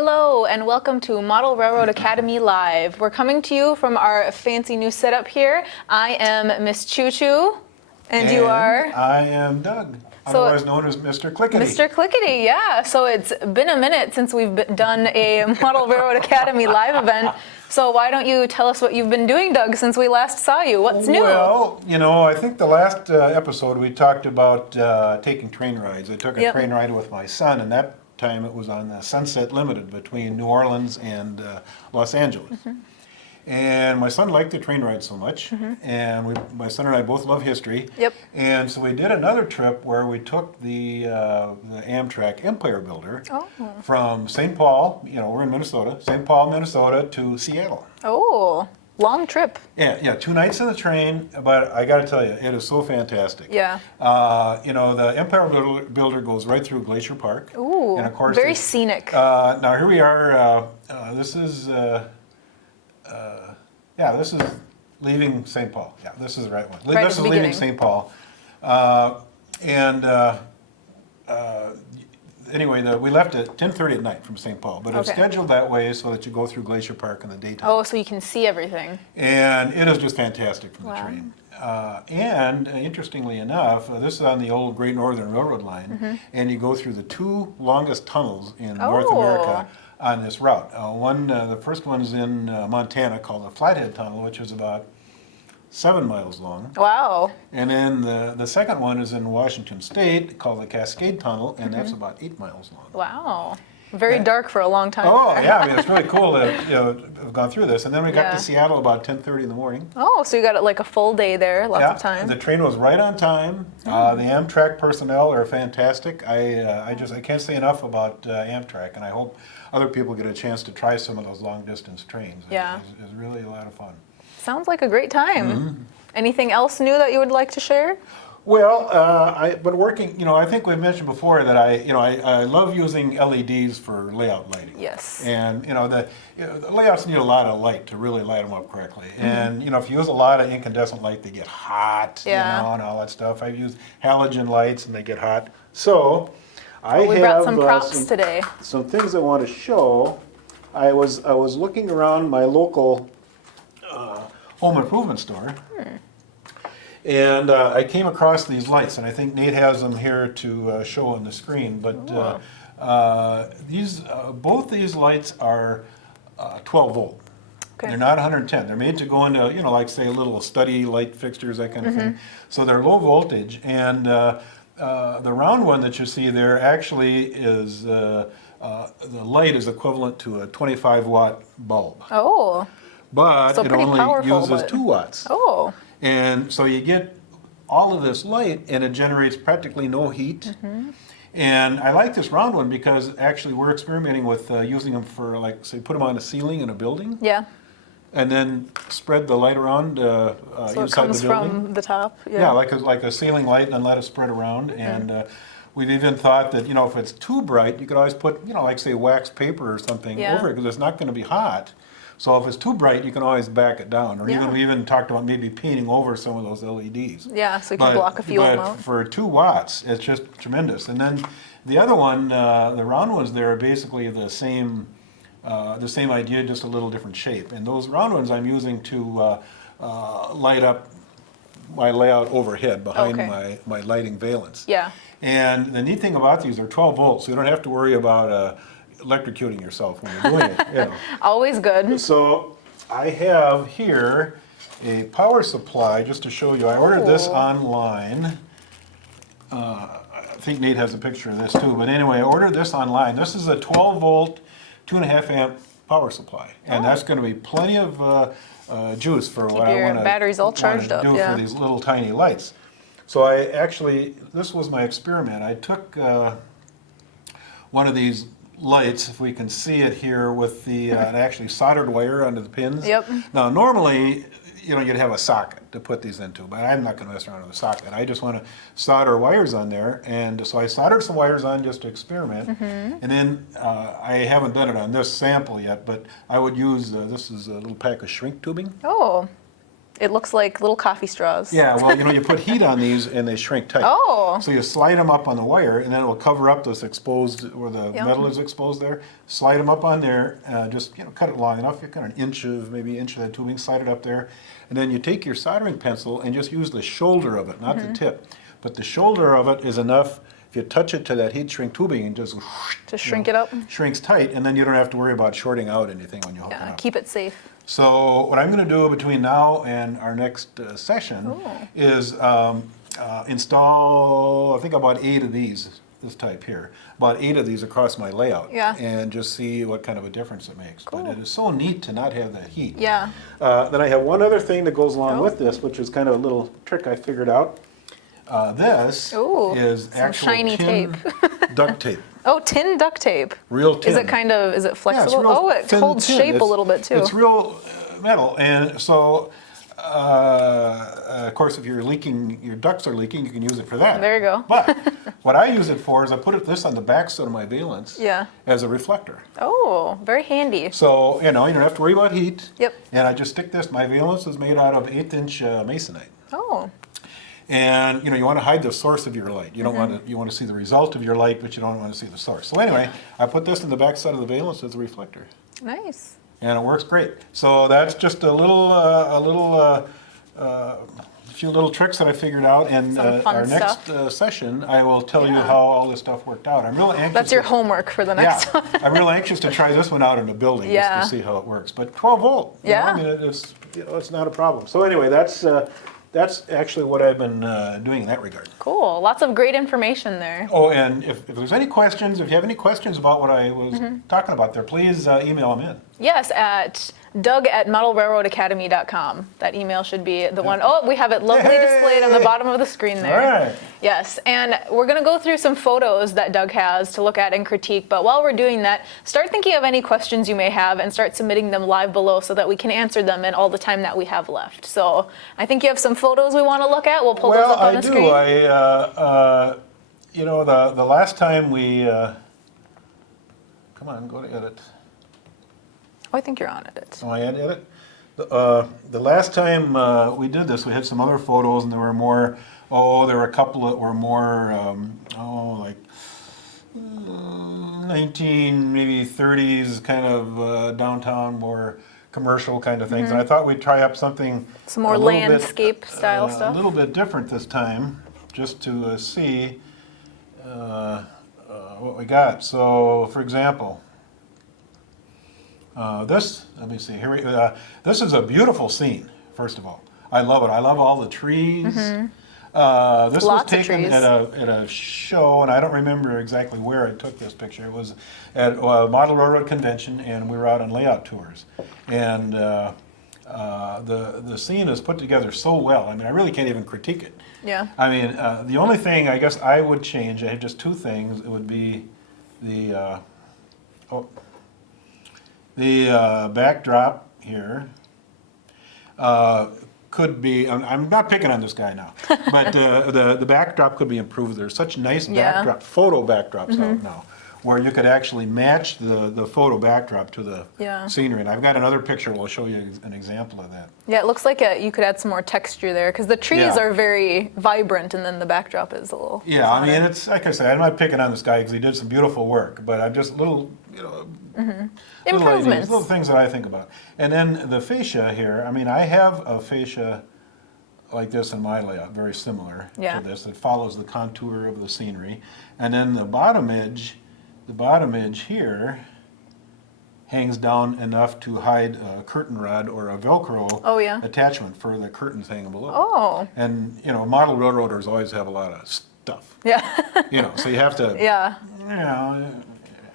Hello and welcome to Model Railroad Academy Live. We're coming to you from our fancy new setup here. I am Miss Choo Choo, and you are? I am Doug, otherwise known as Mr. Clickety. Mr. Clickety, yeah. So it's been a minute since we've done a Model Railroad Academy live event. So why don't you tell us what you've been doing, Doug, since we last saw you? What's new? Well, I think the last episode we talked about taking train rides. I took a train ride with my son, and that time it was on the Sunset Limited between New Orleans and Los Angeles. And my son liked the train ride so much, and my son and I both love history. And so we did another trip where we took the Amtrak Empire Builder from St. Paul, we're in Minnesota, St. Paul, Minnesota to Seattle. Oh, long trip. Yeah, 2 nights in the train, but I got to tell you, it is so fantastic. Yeah. The Empire Builder goes right through Glacier Park. Ooh, and of course very scenic. Now here we are, this is leaving St. Paul. Yeah, this is the right one. Right this is leaving St. Paul. Anyway, we left at 10:30 at night from St. Paul, but it's scheduled that way so that you go through Glacier Park in the daytime. Oh, so you can see everything. And it is just fantastic from the train. Interestingly enough, this is on the old Great Northern Railroad line, and you go through the 2 longest tunnels in North America on this route. The first one is in Montana called the Flathead Tunnel, which is about 7 miles long. Wow. And then the second one is in Washington State called the Cascade Tunnel, and that's about 8 miles long. Wow. Very dark for a long time. Oh, yeah, it's really cool to have gone through this. And then we got to Seattle about 10:30 in the morning. Oh, so you got like a full day there, lots of time. The train was right on time. The Amtrak personnel are fantastic. I can't say enough about Amtrak, and I hope other people get a chance to try some of those long distance trains. It's really a lot of fun. Sounds like a great time. Anything else new that you would like to share? Well, I've been working, I think we've mentioned before that I love using LEDs for layout lighting. Yes. And, the layouts need a lot of light to really light them up correctly. And, if you use a lot of incandescent light, they get hot, and all that stuff. I've used halogen lights and they get hot. So, we brought some props today. Some things I want to show. I was looking around my local home improvement store. And I came across these lights, and I think Nate has them here to show on the screen. But both these lights are 12 volt. They're not 110. They're made to go into, like say little study light fixtures, that kind of thing. So they're low voltage, and the round one that you see there actually is the light is equivalent to a 25 watt bulb. Oh. But so it only powerful, uses 2 watts. Oh. And so you get all of this light, and it generates practically no heat. And I like this round one because actually we're experimenting with using them for, like, say, put them on a ceiling in a building. Yeah. And then spread the light around so inside the building. it comes from the top. Yeah, like a ceiling light, and then let it spread around. And we've even thought that, if it's too bright, you could always put, like, say, wax paper or something over it, because it's not going to be hot. So if it's too bright, you can always back it down. Or we even talked about maybe painting over some of those LEDs. Yeah, so you can block a few of them out. But for 2 watts, it's just tremendous. And then the other one, the round ones there are basically the same idea, just a little different shape. And those round ones I'm using to light up my layout overhead behind my lighting valence. Yeah. And the neat thing about these, they're 12 volts, so you don't have to worry about electrocuting yourself when you're doing it. Always good. So I have here a power supply just to show you. I ordered this online. I think Nate has a picture of this too. But anyway, I ordered this online. This is a 12 volt, 2.5 amp power supply, and that's going to be plenty of juice for what I want to batteries all charged up. Do for these little tiny lights. So this was my experiment. I took one of these lights, if we can see it here, with the actually soldered wire under the pins. Now normally, you'd have a socket to put these into, but I'm not going to mess around with a socket. I just want to solder wires on there, and so I soldered some wires on just to experiment. And then I haven't done it on this sample yet, but I would use this is a little pack of shrink tubing. Oh. It looks like little coffee straws. Yeah, well, you put heat on these and they shrink tight. Oh. So you slide them up on the wire and then it will cover up this exposed, where the Yum. metal is exposed there. Slide them up on there, just cut it long enough, you cut an inch of, maybe an inch of that tubing, slide it up there. And then you take your soldering pencil and just use the shoulder of it, not the tip. But the shoulder of it is enough, if you touch it to that heat shrink tubing and just Shrink it up. shrinks tight, and then you don't have to worry about shorting out anything when you hook it Yeah, up. keep it safe. So what I'm going to do between now and our next session is install, I think, about 8 of these, this type here, about 8 of these across my layout, Yeah. and just see what kind of a difference it makes. Cool. But it is so neat to not have that heat. Yeah. Then I have one other thing that goes along Oh. with this, which is kind of a little trick I figured out. This Ooh, is some actual shiny tin duct tape, Oh, tin duct tape. real tin. Is it is it Yeah, it's flexible? real Oh, it thin holds tin. shape a It's- little bit too. It's real metal, and so of course, if your ducts are leaking, you can use it for that. There you go. But what I use it for is I put this on the backside of my valence Yeah. as a reflector. Oh, very handy. So you don't have to worry about heat. Yep. And I just stick this. My valence is made out of 1/8" masonite. Oh, And you want to hide the source of your light. You don't want to. You want to see the result of your light, but you don't want to see the source. So anyway, I put this in the backside of the valence as a reflector, nice. and it works great. So that's just a few little tricks that I figured out. And Some fun our next session, I will tell you how all this stuff worked out. I'm real anxious. That's your homework for the next Yeah, one. I'm real anxious to try this one out in a building Yeah. just to see how it works. But 12 volt, Yeah. I mean, it's not a problem. So anyway, that's actually what I've been doing in that regard. Cool. Lots of great information there. Oh, and if there's any questions, if you have any questions about what I was talking about there, please email them in. Yes, at doug@modelrailroadacademy.com. That email should be the one. Oh, we have it lovely displayed on the bottom of the screen there. All right. Yes, and we're going to go through some photos that Doug has to look at and critique. But while we're doing that, start thinking of any questions you may have and start submitting them live below so that we can answer them in all the time that we have left. So I think you have some photos we want to look at. We'll pull those up on the screen. The last time we, come on, go to edit. Oh, I think you're on it. Oh, I had edit. The last time we did this, we had some other photos, and there were more. Oh, there were a couple that were more. Like 19, maybe 30s, kind of downtown, more commercial kind of things. And I thought we'd try up something. Some more a little bit, landscape style A stuff. little bit different this time, just to see what we got. So, for example. Let me see, this is a beautiful scene, first of all. I love it. I love all the trees. This was Lots of taken trees. at a show, and I don't remember exactly where I took this picture. It was at a Model Railroad Convention, and we were out on layout tours. And the scene is put together so well. I mean, I really can't even critique it. Yeah. I mean, the only thing I guess I would change, I have just 2 things. It would be the backdrop here could be, I'm not picking on this guy now, but the backdrop could be improved. There's such nice Yeah. photo backdrops out now, where you could actually match the photo backdrop to the Yeah. scenery. And I've got another picture, we'll show you an example of that. Yeah, it looks like you could add some more texture there because the trees Yeah. are very vibrant and then the backdrop is a little. Yeah, I mean, flatter. it's, like I said, I'm not picking on this guy because he did some beautiful work, but I'm just little, little ideas, Improvements. little things that I think about. And then the fascia here, I mean, I have a fascia like this in my layout, very similar Yeah. to this. It follows the contour of the scenery. And then the bottom edge here hangs down enough to hide a curtain rod or a Velcro Oh, yeah. attachment for the curtains hanging below. Oh, And, model railroaders always have a lot of stuff, yeah. so you have to, Yeah,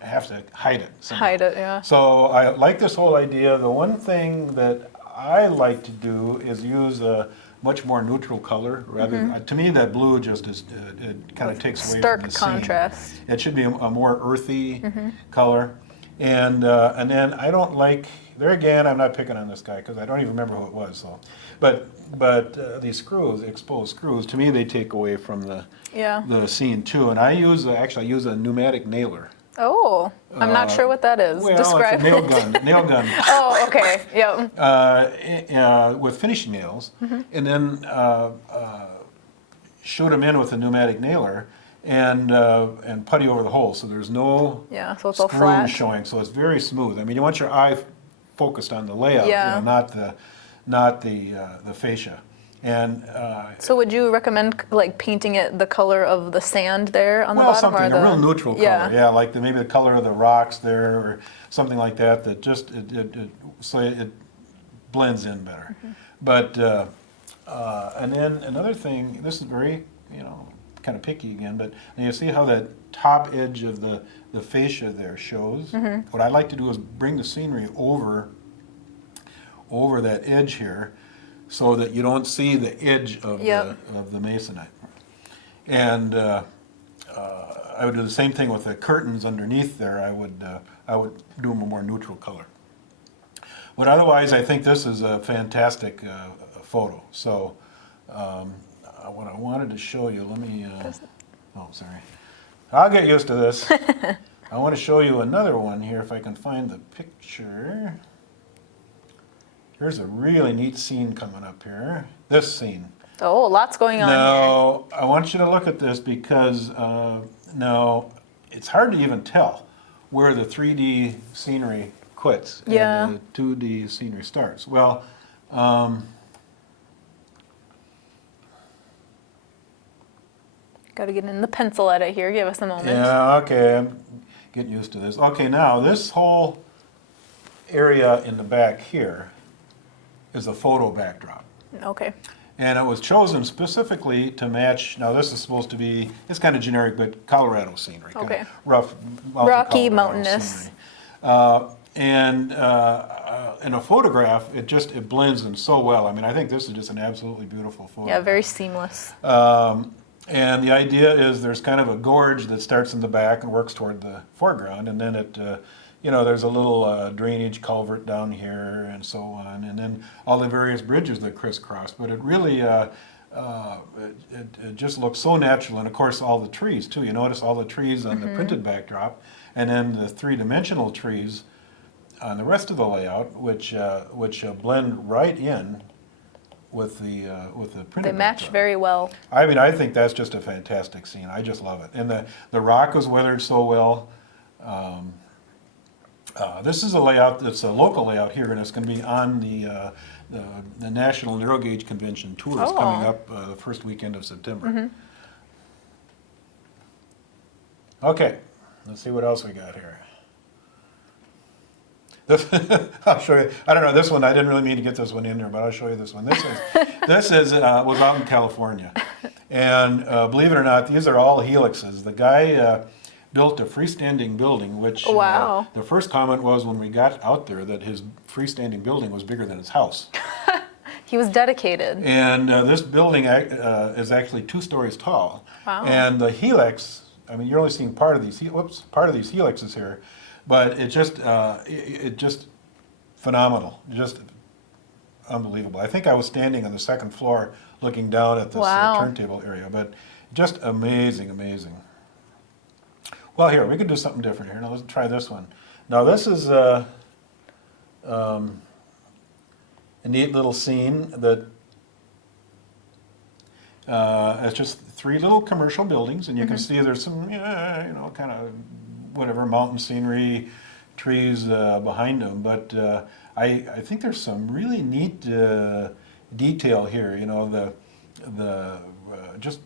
have to hide it somehow. hide it, yeah. So I like this whole idea. The one thing that I like to do is use a much more neutral color rather. To me, that blue just is it kind of takes away Stark from the contrast. scene. It should be a more earthy color, and then I don't like. There again, I'm not picking on this guy because I don't even remember who it was. So, but these screws, exposed screws, to me they take away from Yeah. the scene too. And I use I use a pneumatic nailer. Oh, I'm not sure what that is. Well, Describe it's a nail it. gun, nail gun. Oh, okay. Yep. With finishing nails, and then shoot them in with a pneumatic nailer and putty over the hole, so there's no Yeah, so it's all screws flat. showing, so it's very smooth. I mean, you want your eye focused on the layout, Yeah. not the fascia. And So would you recommend like painting it the color of the sand there on the well, bottom, something or a the real neutral color, yeah, like maybe the color of the rocks there, or something like that. That just so it blends in better. But and then another thing, this is very kind of picky again, but you see how that top edge of the fascia there shows. What I like to do is bring the scenery over that edge here, so that you don't see the edge of the masonite. And I would do the same thing with the curtains underneath there. I would do them a more neutral color. But otherwise, I think this is a fantastic photo. So what I wanted to show you, let me. Oh, sorry. I'll get used to this. I want to show you another one here if I can find the picture. Here's a really neat scene coming up here. This scene. Oh, lots going on here. Now, I want you to look at this because now it's hard to even tell where the 3D scenery quits Yeah. and the 2D scenery starts. Well, Got to get in the pencil edit here. Give us a moment. yeah, okay, I'm getting used to this. Okay, now this whole area in the back here is a photo backdrop. Okay. And it was chosen specifically to match, now this is supposed to be, it's kind of generic, but Colorado scenery. Kind Okay. of rough, Rocky, Colorado mountainous. scenery. And in a photograph, it blends in so well. I mean, I think this is just an absolutely beautiful photo. Yeah, very seamless. And the idea is there's kind of a gorge that starts in the back and works toward the foreground, and then there's a little drainage culvert down here and so on, and then all the various bridges that crisscross. But it really, it just looks so natural, and of course all the trees too. You notice all the trees on the printed backdrop, and then the three-dimensional trees on the rest of the layout, which blend right in with the printed They match backdrop. very well. I mean, I think that's just a fantastic scene. I just love it. And the rock was weathered so well. This is a layout that's a local layout here, and it's going to be on the National Narrow Gauge Convention tour. It's coming up the first weekend of September. Okay, let's see what else we got here. This, I'll show you. I don't know this one. I didn't really mean to get this one in there, but I'll show you this one. This was out in California, and believe it or not, these are all helixes. The guy built a freestanding building, which Wow. The first comment was when we got out there that his freestanding building was bigger than his house. He was dedicated. And this building is actually 2 stories tall. Wow. And the helix, I mean, you're only seeing part of these helixes here, but it just phenomenal, just unbelievable. I think I was standing on the 2nd floor looking down at this Wow. turntable area, but just amazing, amazing. Well, here, we can do something different here. Now, let's try this one. Now, this is a neat little scene that it's just 3 little commercial buildings, and you can see there's some, kind of whatever mountain scenery, trees behind them. But I think there's some really neat detail here. Just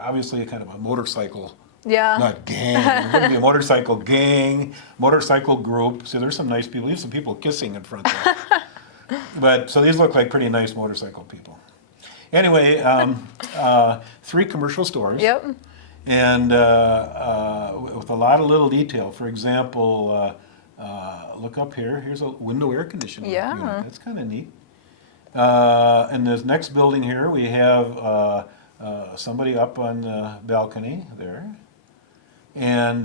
obviously kind of a motorcycle. Yeah. Not gang. It wouldn't be a motorcycle gang, motorcycle group. So there's some nice people. There's some people kissing in front there. But so these look like pretty nice motorcycle people. Anyway, 3 commercial stores. Yep. And with a lot of little detail. For example, look up here. Here's a window air conditioning Yeah. unit. That's kind of neat. In this next building here, we have somebody up on the balcony there. And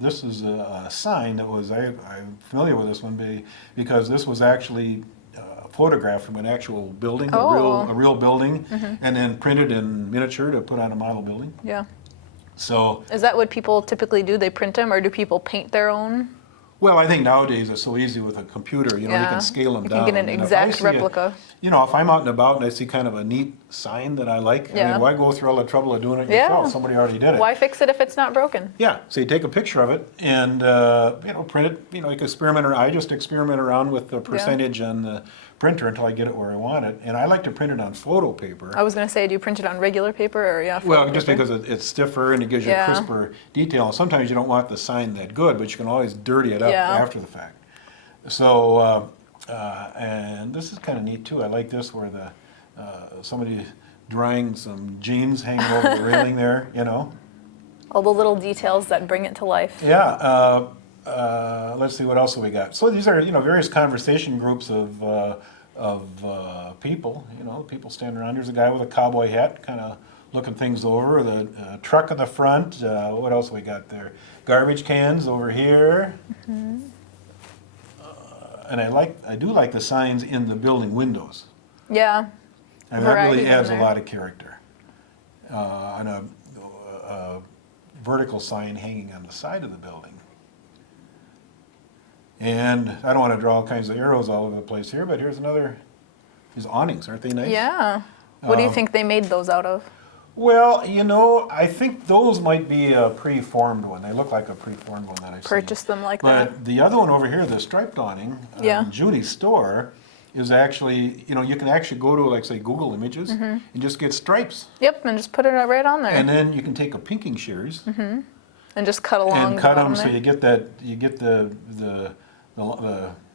this is a sign that was, I'm familiar with this one because this was actually photographed from an actual building, Oh. a real building, and then printed in miniature to put on a model building. Yeah. So, Is that what people typically do? They print them, or do people paint their own? well, I think nowadays it's so easy with a computer, you Yeah. can scale them You down. can get an And if I exact see a- replica. if I'm out and about and I see kind of a neat sign that I like, I Yeah. mean, why go through all the trouble of doing it Yeah. yourself? Somebody already did it. Why fix it if it's not broken? Yeah, so you take a picture of it and, print it, you can experiment, I just experiment around with the percentage on the printer until I get it where I want it. And I like to print it on photo paper. I was going to say, do you print it on regular paper or Well, photo just paper? because it's stiffer and it gives you Yeah. a crisper detail. And sometimes you don't want the sign that good, but you can always dirty it up Yeah. after the fact. So, and this is kind of neat too. I like this where somebody drying some jeans hanging over the railing there, All the little details that bring it to life. Yeah. Let's see, what else have we got? So these are, various conversation groups of people, people standing around. Here's a guy with a cowboy hat, kind of looking things over. The truck in the front. What else we got there? Garbage cans over here. And I do like the signs in the building windows. Yeah. And that Variety really in adds a there. lot of character. And a vertical sign hanging on the side of the building. And I don't want to draw all kinds of arrows all over the place here, but here's these awnings, aren't they nice? Yeah. What do you think they made those out of? Well, I think those might be a pre-formed one. They look like a pre-formed one that I've seen. Purchase them like that? But the other one over here, the striped awning, Yeah. Judy's store, is actually, you can actually go to, like, say, Google Images and just get stripes. Yep, and just put it right on there. And then you can take a pinking shears And just cut along and the cut bottom them so there. you get the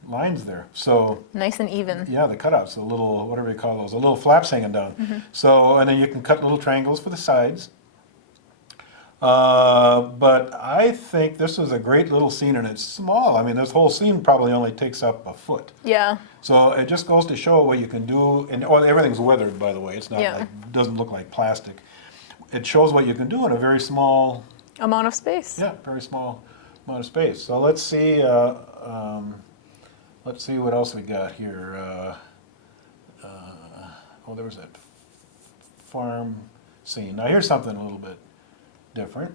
lines there. So Nice and even. yeah, the cutouts, the little, whatever you call those, the little flaps hanging down. So, and then you can cut little triangles for the sides. But I think this is a great little scene, and it's small. I mean, this whole scene probably only takes up a foot. Yeah. So it just goes to show what you can do, and everything's weathered, by the way. It's not Yeah. doesn't look like plastic. It shows what you can do in a very small, Amount of space. very small amount of space. So let's see what else we got here. There was that farm scene. Now here's something a little bit different.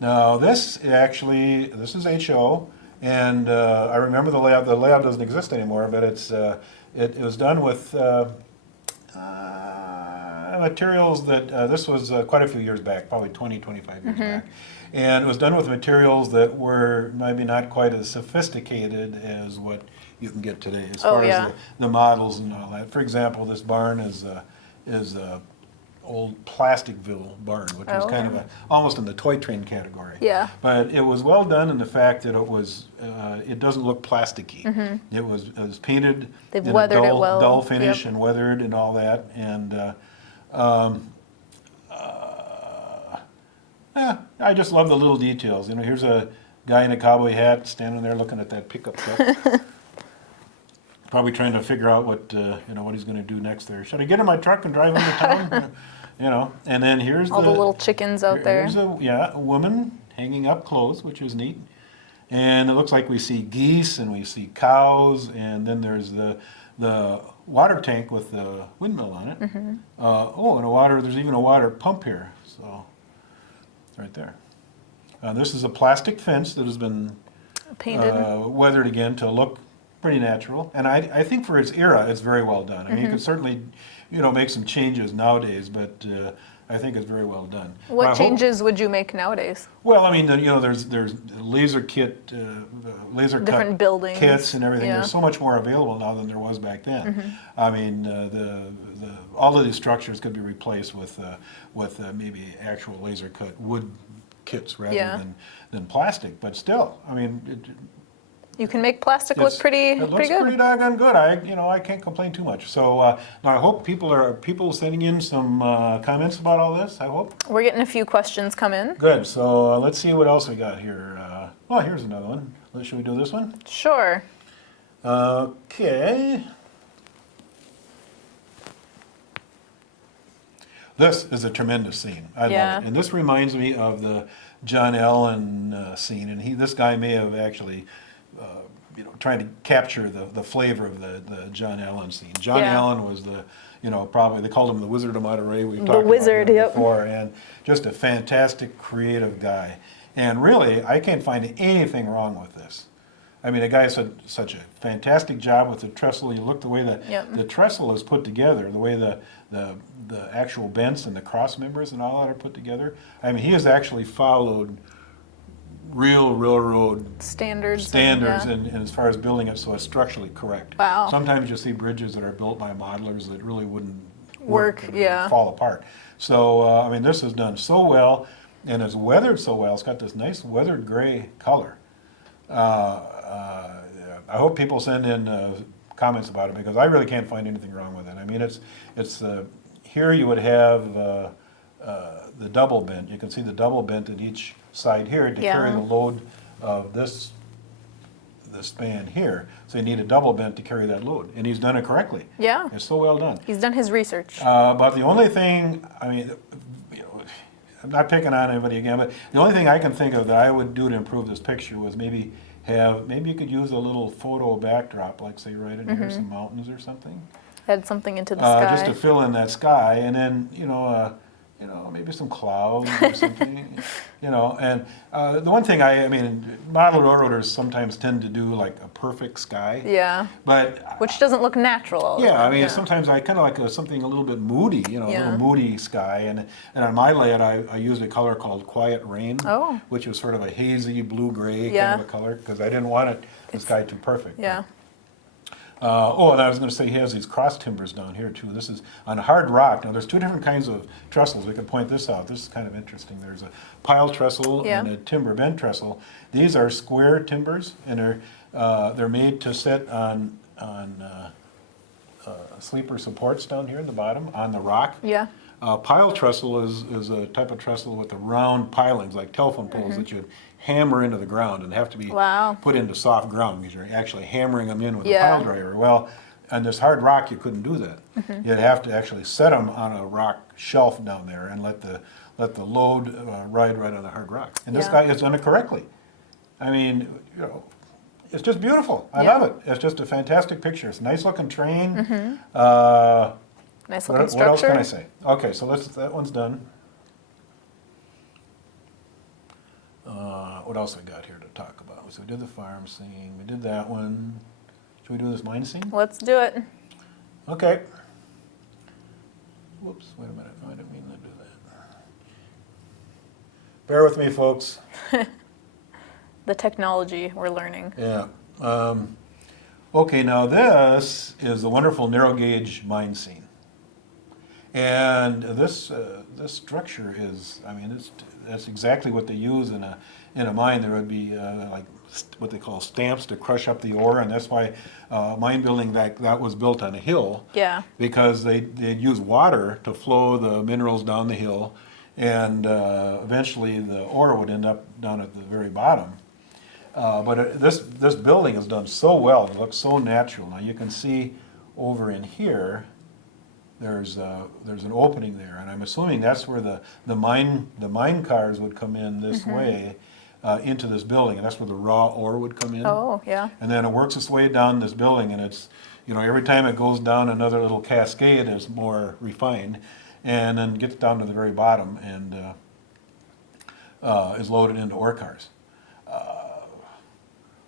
Now this is HO, and I remember the layout. The layout doesn't exist anymore, but it was done with materials that, this was quite a few years back, probably 20, 25 years back. And it was done with materials that were maybe not quite as sophisticated as what you can get today as far as the models and all that. For example, this barn is a old Plasticville barn, which was kind of almost in the toy train category. Yeah. But it was well done in the fact that it doesn't look plasticky. It was painted They've in a weathered it well. dull finish Yep. and weathered and all that. And I just love the little details. Here's a guy in a cowboy hat standing there looking at that pickup truck. Probably trying to figure out what he's going to do next there. Should I get in my truck and drive into town? And then here's All the little chickens out there. Here's a woman hanging up clothes, which is neat. And it looks like we see geese and we see cows, and then there's the water tank with the windmill on it. And there's even a water pump here. So right there. This is a plastic fence that has been Painted. weathered again to look pretty natural. And I think for its era, it's very well done. I mean, you could certainly, make some changes nowadays, but I think it's very well done. What changes would you make nowadays? Well, I mean, there's laser kit, laser Different cut buildings. kits and everything. Yeah. There's so much more available now than there was back then. I mean, all of these structures could be replaced with maybe actual laser cut wood kits rather than plastic. But still, I mean, You can make plastic look pretty it looks pretty good. pretty doggone good. I can't complain too much. So now I hope people sending in some comments about all this. I hope. We're getting a few questions come in. Good. So let's see what else we got here. Here's another one. Should we do this one? Sure. Okay. This is a tremendous scene. I love it. And this reminds me of the John Allen scene. And this guy may have actually trying to capture the flavor of the John Allen scene. John Yeah. Allen was probably they called him the Wizard of Monterey. We've The talked about Wizard, him yep. before, and just a fantastic creative guy. And really, I can't find anything wrong with this. I mean, the guy did such a fantastic job with the trestle. You look the way Yep. the trestle is put together, the way the actual bents and the cross members and all that are put together. I mean, he has actually followed real railroad Standards. standards Yeah. and as far as building it so it's structurally correct. Wow. Sometimes you see bridges that are built by modelers that really wouldn't Work, and yeah. fall apart. So, I mean, this is done so well and it's weathered so well. It's got this nice weathered gray color. I hope people send in comments about it because I really can't find anything wrong with it. I mean, it's here you would have the double bent. You can see the double bent at each side here to carry Yeah. the load of this span here. So you need a double bent to carry that load, and he's done it correctly. Yeah. It's so well done. He's done his research. But the only thing, I mean, I'm not picking on anybody again, but the only thing I can think of that I would do to improve this picture was maybe you could use a little photo backdrop, like say right in here, some mountains or something, Add something into the sky. just to fill in that sky, and then maybe some clouds or something, And the one thing I mean, model railroaders sometimes tend to do like a perfect sky, Yeah. but Which doesn't look natural all the yeah, time. I mean, sometimes I kind of like something a little bit moody, a Yeah. little moody sky. And on my layout, I used a color called Quiet Rain, Oh. which was sort of a hazy blue-gray Yeah. kind of a color because I didn't want the sky too perfect. Yeah. And I was going to say he has these cross timbers down here too. This is on hard rock. Now there's two different kinds of trestles. We can point this out. This is kind of interesting. There's a pile trestle Yeah. and a timber bent trestle. These are square timbers, and they're made to sit on sleeper supports down here in the bottom on the rock. Yeah. Pile trestle is a type of trestle with the round pilings like telephone poles that you hammer into the ground and have to be Wow. put into soft ground because you're actually hammering them in with Yeah. a pile driver. Well, on this hard rock you couldn't do that. You'd have to actually set them on a rock shelf down there and let the load ride right on the hard rock. And this Yeah. guy has done it correctly. I mean, it's just beautiful. I Yeah. love it. It's just a fantastic picture. It's a nice looking train. Nice looking What structure. else can I say? Okay, so that one's done. What else I got here to talk about? So we did the farm scene, we did that one. Should we do this mine scene? Let's do it. Okay. Whoops, wait a minute, I didn't mean to do that. Bear with me, folks. The technology we're learning. Yeah. Okay, now this is the wonderful narrow gauge mine scene. And this structure is, I mean, that's exactly what they use in a mine. There would be like what they call stamps to crush up the ore, and that's why mine building that was built on a hill. Yeah. Because they'd use water to flow the minerals down the hill, and eventually the ore would end up down at the very bottom. But this building is done so well; it looks so natural. Now you can see over in here. There's an opening there, and I'm assuming that's where the mine cars would come in this way into this building, and that's where the raw ore would come in. Oh, yeah. And then it works its way down this building, and it's every time it goes down another little cascade is more refined, and then gets down to the very bottom and is loaded into ore cars.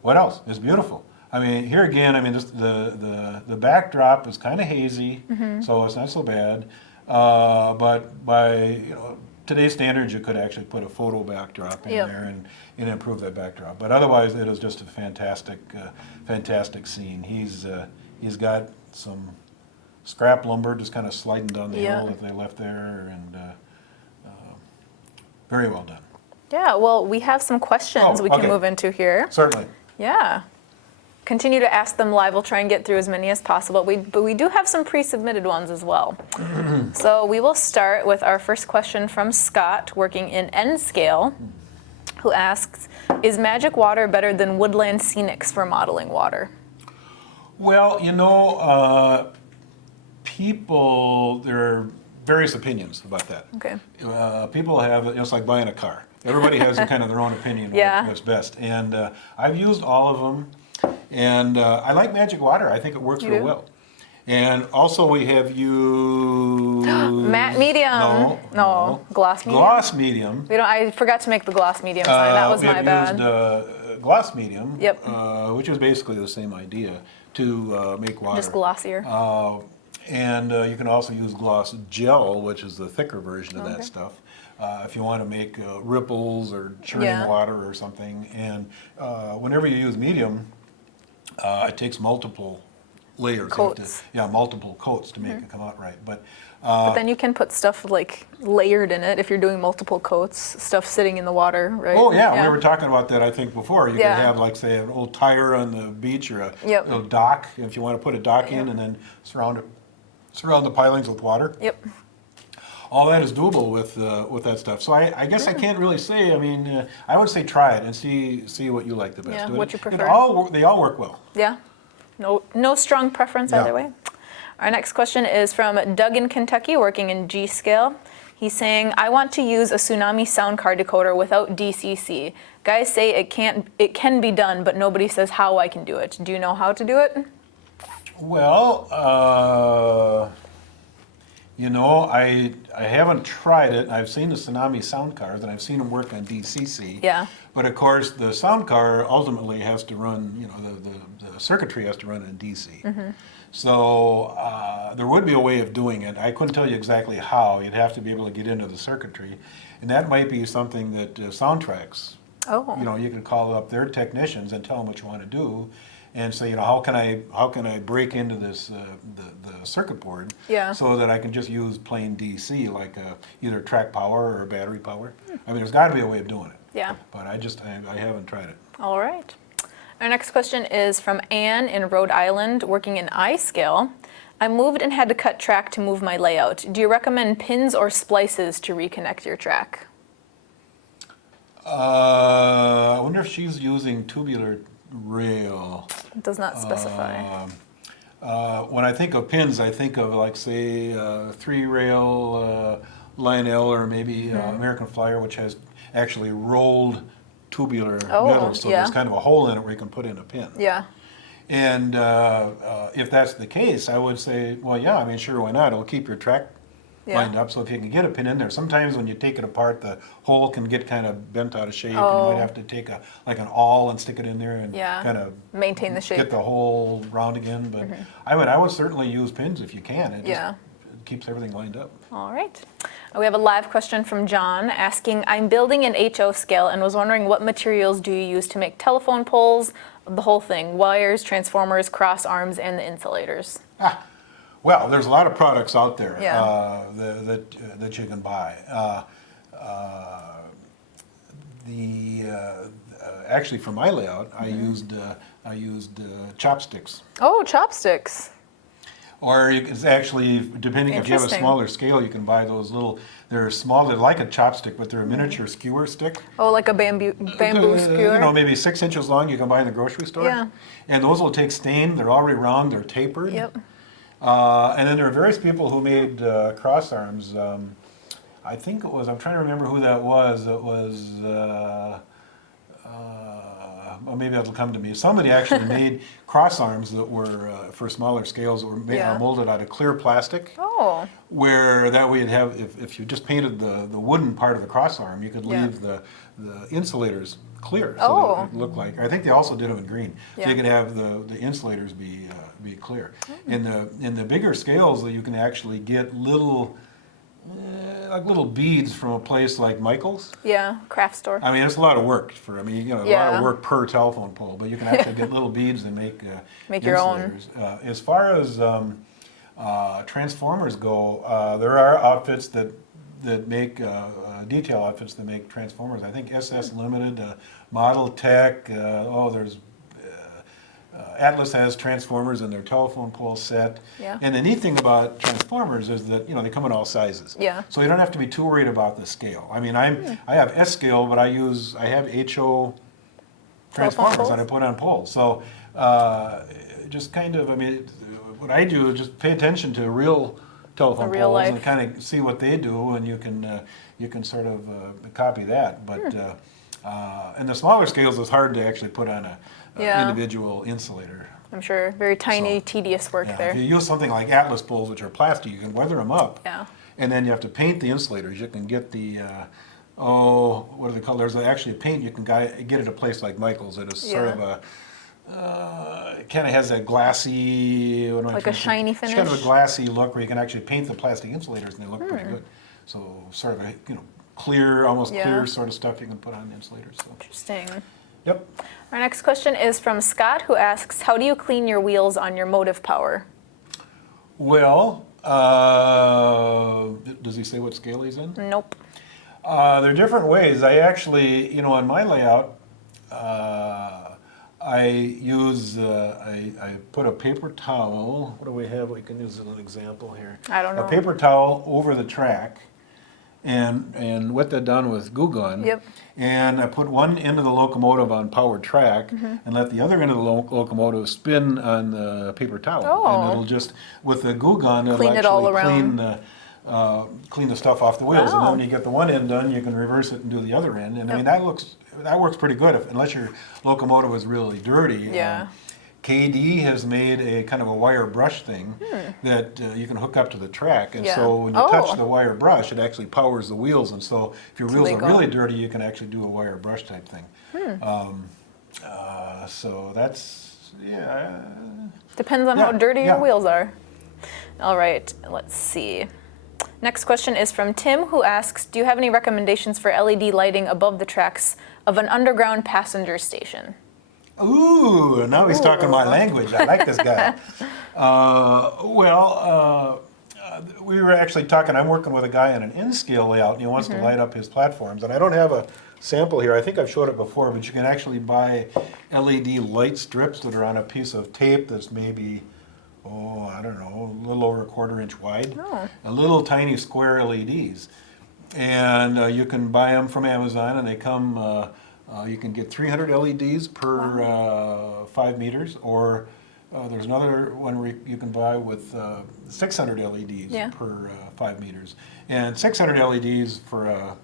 What else? It's beautiful. I mean, here again, I mean, the backdrop is kind of hazy, so it's not so bad. But by today's standards, you could actually put a photo backdrop in Yep. there and improve that backdrop. But otherwise, it is just a fantastic scene. He's got some scrap lumber just kind of sliding down the Yeah. hill that they left there, and very well done. Yeah, well, we have some questions Oh, we can okay. move into here. Certainly. Yeah. Continue to ask them live. We'll try and get through as many as possible. But we do have some pre-submitted ones as well. So we will start with our first question from Scott, working in N Scale, who asks, is Magic Water better than Woodland Scenics for modeling water? Well, people, there are various opinions about that. Okay. People have, it's like buying a car. Everybody has kind of their own opinion Yeah. what's best. And I've used all of them. And I like Magic Water. I think it works You real do? well. And also we have used... Matte medium. No, gloss medium. Gloss medium. I forgot to make the gloss medium sign. That was we my have bad. used gloss medium, Yep. which is basically the same idea to make water. Just glossier. And you can also use gloss gel, which is the thicker version of that Okay. stuff, if you want to make ripples or churning Yeah. water or something. And whenever you use medium, it takes multiple layers. You have Coats. multiple coats to make it come out right. But But then you can put stuff like layered in it if you're doing multiple coats, stuff sitting in the water, right? oh yeah, we were talking about that I think before. You Yeah. could have like say an old tire on the beach or a Yep. little dock if you want to put a dock in and then surround the pilings with water. Yep. All that is doable with that stuff. So I guess I can't really say. I mean, I would say try it and see what you like the best. Yeah, It- what you it prefer. they all work well. Yeah. No strong preference Yeah. either way. Our next question is from Doug in Kentucky, working in G-Scale. He's saying, I want to use a Tsunami sound card decoder without DCC. Guys say it can be done, but nobody says how I can do it. Do you know how to do it? Well, I haven't tried it. I've seen the Tsunami sound cards and I've seen them work on DCC. Yeah. But of course, the sound card ultimately has to run. The circuitry has to run in DC. Mm-hmm. So there would be a way of doing it. I couldn't tell you exactly how. You'd have to be able to get into the circuitry, and that might be something that Soundtrax. Oh. You can call up their technicians and tell them what you want to do, and say, how can I break into this the circuit board, Yeah. so that I can just use plain DC, like either track power or battery power. I mean, there's got to be a way of doing it. Yeah. But I haven't tried it. All right. Our next question is from Anne in Rhode Island, working in iScale. I moved and had to cut track to move my layout. Do you recommend pins or splices to reconnect your track? I wonder if she's using tubular rail. It does not specify. When I think of pins, I think of like say 3-rail Lionel or maybe American Flyer, which has actually rolled tubular Oh, metal, so yeah. there's kind of a hole in it where you can put in a pin. Yeah. And if that's the case, I would say, well, yeah, I mean, sure, why not? It'll keep your track Yeah. lined up. So if you can get a pin in there, sometimes when you take it apart, the hole can get kind of bent out of shape. And Oh. you might have to take like an awl and stick it in there and Yeah. kind of Maintain the shape. get the hole round again. But I would certainly use pins if you can. It Yeah. just keeps everything lined up. All right. We have a live question from John asking, I'm building an HO scale and was wondering what materials do you use to make telephone poles, the whole thing, wires, transformers, cross arms, and the insulators? Well, there's a lot of products out there Yeah. that you can buy. Actually, for my layout, I used chopsticks. Oh, chopsticks. Or it's actually, depending if you have a Interesting. smaller scale, you can buy those little. They're small. They're like a chopstick, but they're a miniature skewer stick. Oh, like a bamboo skewer? Maybe 6 inches long. You can buy in the grocery store. Yeah. And those will take stain. They're already round. They're tapered. Yep. And then there are various people who made cross arms. I think it was. I'm trying to remember who that was. It was. Well, maybe it'll come to me. Somebody actually made cross arms that were for smaller scales that were Yeah. molded out of clear plastic. Oh, Where that way you'd have, if you just painted the wooden part of the cross arm, you could Yeah. leave the insulators clear. So Oh. that it would look like, I think they also did them in green. So Yeah. you could have the insulators be clear. In the bigger scales, you can actually get little, like little beads from a place like Michael's. yeah, craft store. I mean, it's a lot of work a lot Yeah. of work per telephone pole, but you can actually get little beads and make Make your own. insulators. As far as transformers go, there are outfits that make detail outfits that make transformers. I think SS Limited, Model Tech. There's Atlas has transformers in their telephone pole set. Yeah. And the neat thing about transformers is that they come in all sizes. Yeah. So you don't have to be too worried about the scale. I mean, I have S scale, but I have HO transformers poles? that I put on poles. So just kind of, I mean, what I do is just pay attention to real telephone real poles and life. kind of see what they do, and you can sort of copy that. But And the smaller scales is hard to actually put on a Yeah. individual insulator. I'm sure. Very tiny, So, tedious work Yeah, there. if you use something like Atlas poles, which are plastic, you can weather them up. Yeah. And then you have to paint the insulators. You can get the, what do they call it? There's actually a paint you can get at a place like Michael's that is sort Yeah. of a, it kind of has a glassy, what am I Like a trying to think? shiny It's kind of a finish? glassy look where you can actually paint the plastic insulators and they look pretty good. So sort of a, clear, almost Yeah. clear sort of stuff you can put on the insulators. So, Interesting. yep. Our next question is from Scott, who asks, how do you clean your wheels on your Motive Power? Well, does he say what scale he's in? Nope. There are different ways. I actually, on my layout, I use, I put a paper towel. What do we have? We can use as an example here. I don't know. A paper towel over the track and wet that down with Goo Gun. Yep. And I put one end of the locomotive on powered track and let the other end of the locomotive spin on the paper towel. Oh. And it'll just, with the Goo Gun, it'll Clean it all actually around. clean the stuff off the wheels. And Wow. then when you get the one end done, you can reverse it and do the other end. And I mean, that works pretty good unless your locomotive is really dirty. Yeah. KD has made a kind of a wire brush thing that you can hook up to the track. And Yeah. so when you Oh. touch the wire brush, it actually powers the wheels. And so if your wheels are legal. really dirty, you can actually do a wire brush type thing. So that's, yeah. Depends on how Yeah, dirty yeah. your wheels are. All right, let's see. Next question is from Tim, who asks, do you have any recommendations for LED lighting above the tracks of an underground passenger station? Ooh, now he's talking my language. I like this guy. We were actually talking, I'm working with a guy on an N-scale layout, and he wants to light up his platforms. And I don't have a sample here. I think I've showed it before, but you can actually buy LED light strips that are on a piece of tape that's maybe, I don't know, a little over a 1/4 inch wide. Oh. A little tiny square LEDs. And you can buy them from Amazon, and they come, you can get 300 LEDs per 5 meters, or there's another one where you can buy with 600 LEDs Yeah. per 5 meters. And 600 LEDs for,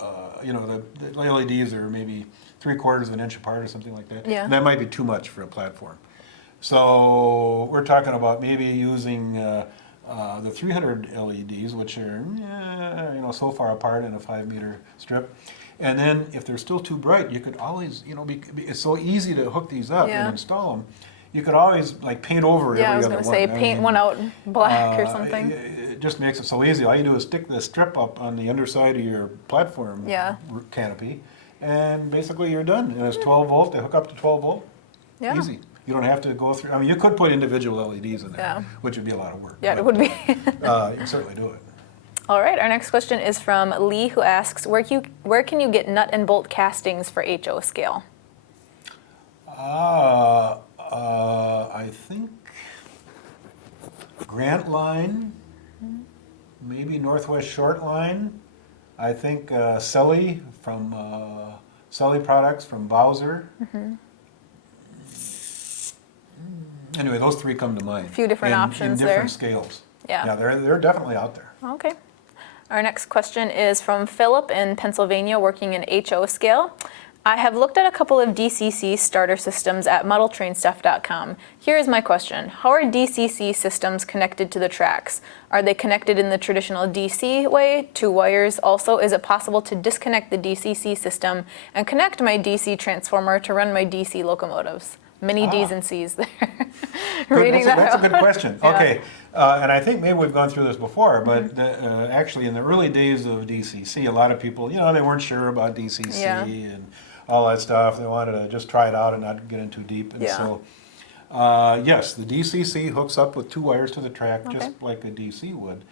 the LEDs are maybe 3/4 of an inch apart or something like that. Yeah. And that might be too much for a platform. So we're talking about maybe using the 300 LEDs, which are so far apart in a 5-meter strip. And then if they're still too bright, you could always, it's so easy to hook these up Yeah. and install them. You could always like paint over Yeah, I every was other going to one. say, I paint mean, one out black or something. It just makes it so easy. All you do is stick the strip up on the underside of your platform Yeah. canopy, and basically you're done. And it's 12 volt. They hook up to 12 volt. Yeah. Easy. You don't have to go through. I mean, you could put individual LEDs in there, Yeah. which would be a lot of work. Yeah, it but, would be. you can certainly do it. All right, our next question is from Lee, who asks, where can you get nut and bolt castings for HO scale? I think Grant Line, maybe Northwest Short Line. I think Selly from Selly Products from Bowser. Anyway, those three come to mind. A few different options in there. different scales. Yeah. Yeah, they're definitely out there. Okay. Our next question is from Philip in Pennsylvania, working in HO scale. I have looked at a couple of DCC starter systems at modeltrainstuff.com. Here is my question. How are DCC systems connected to the tracks? Are they connected in the traditional DC way, 2 wires? Also, is it possible to disconnect the DCC system and connect my DC transformer to run my DC locomotives? Many D's and C's there. Good, that's a good question. Yeah. Okay, and I think maybe we've gone through this before, but actually in the early days of DCC, a lot of people, they weren't sure about DCC Yeah. and all that stuff. They wanted to just try it out and not get in too deep. And Yeah. so, yes, the DCC hooks up with 2 wires to the track, just like a DC would.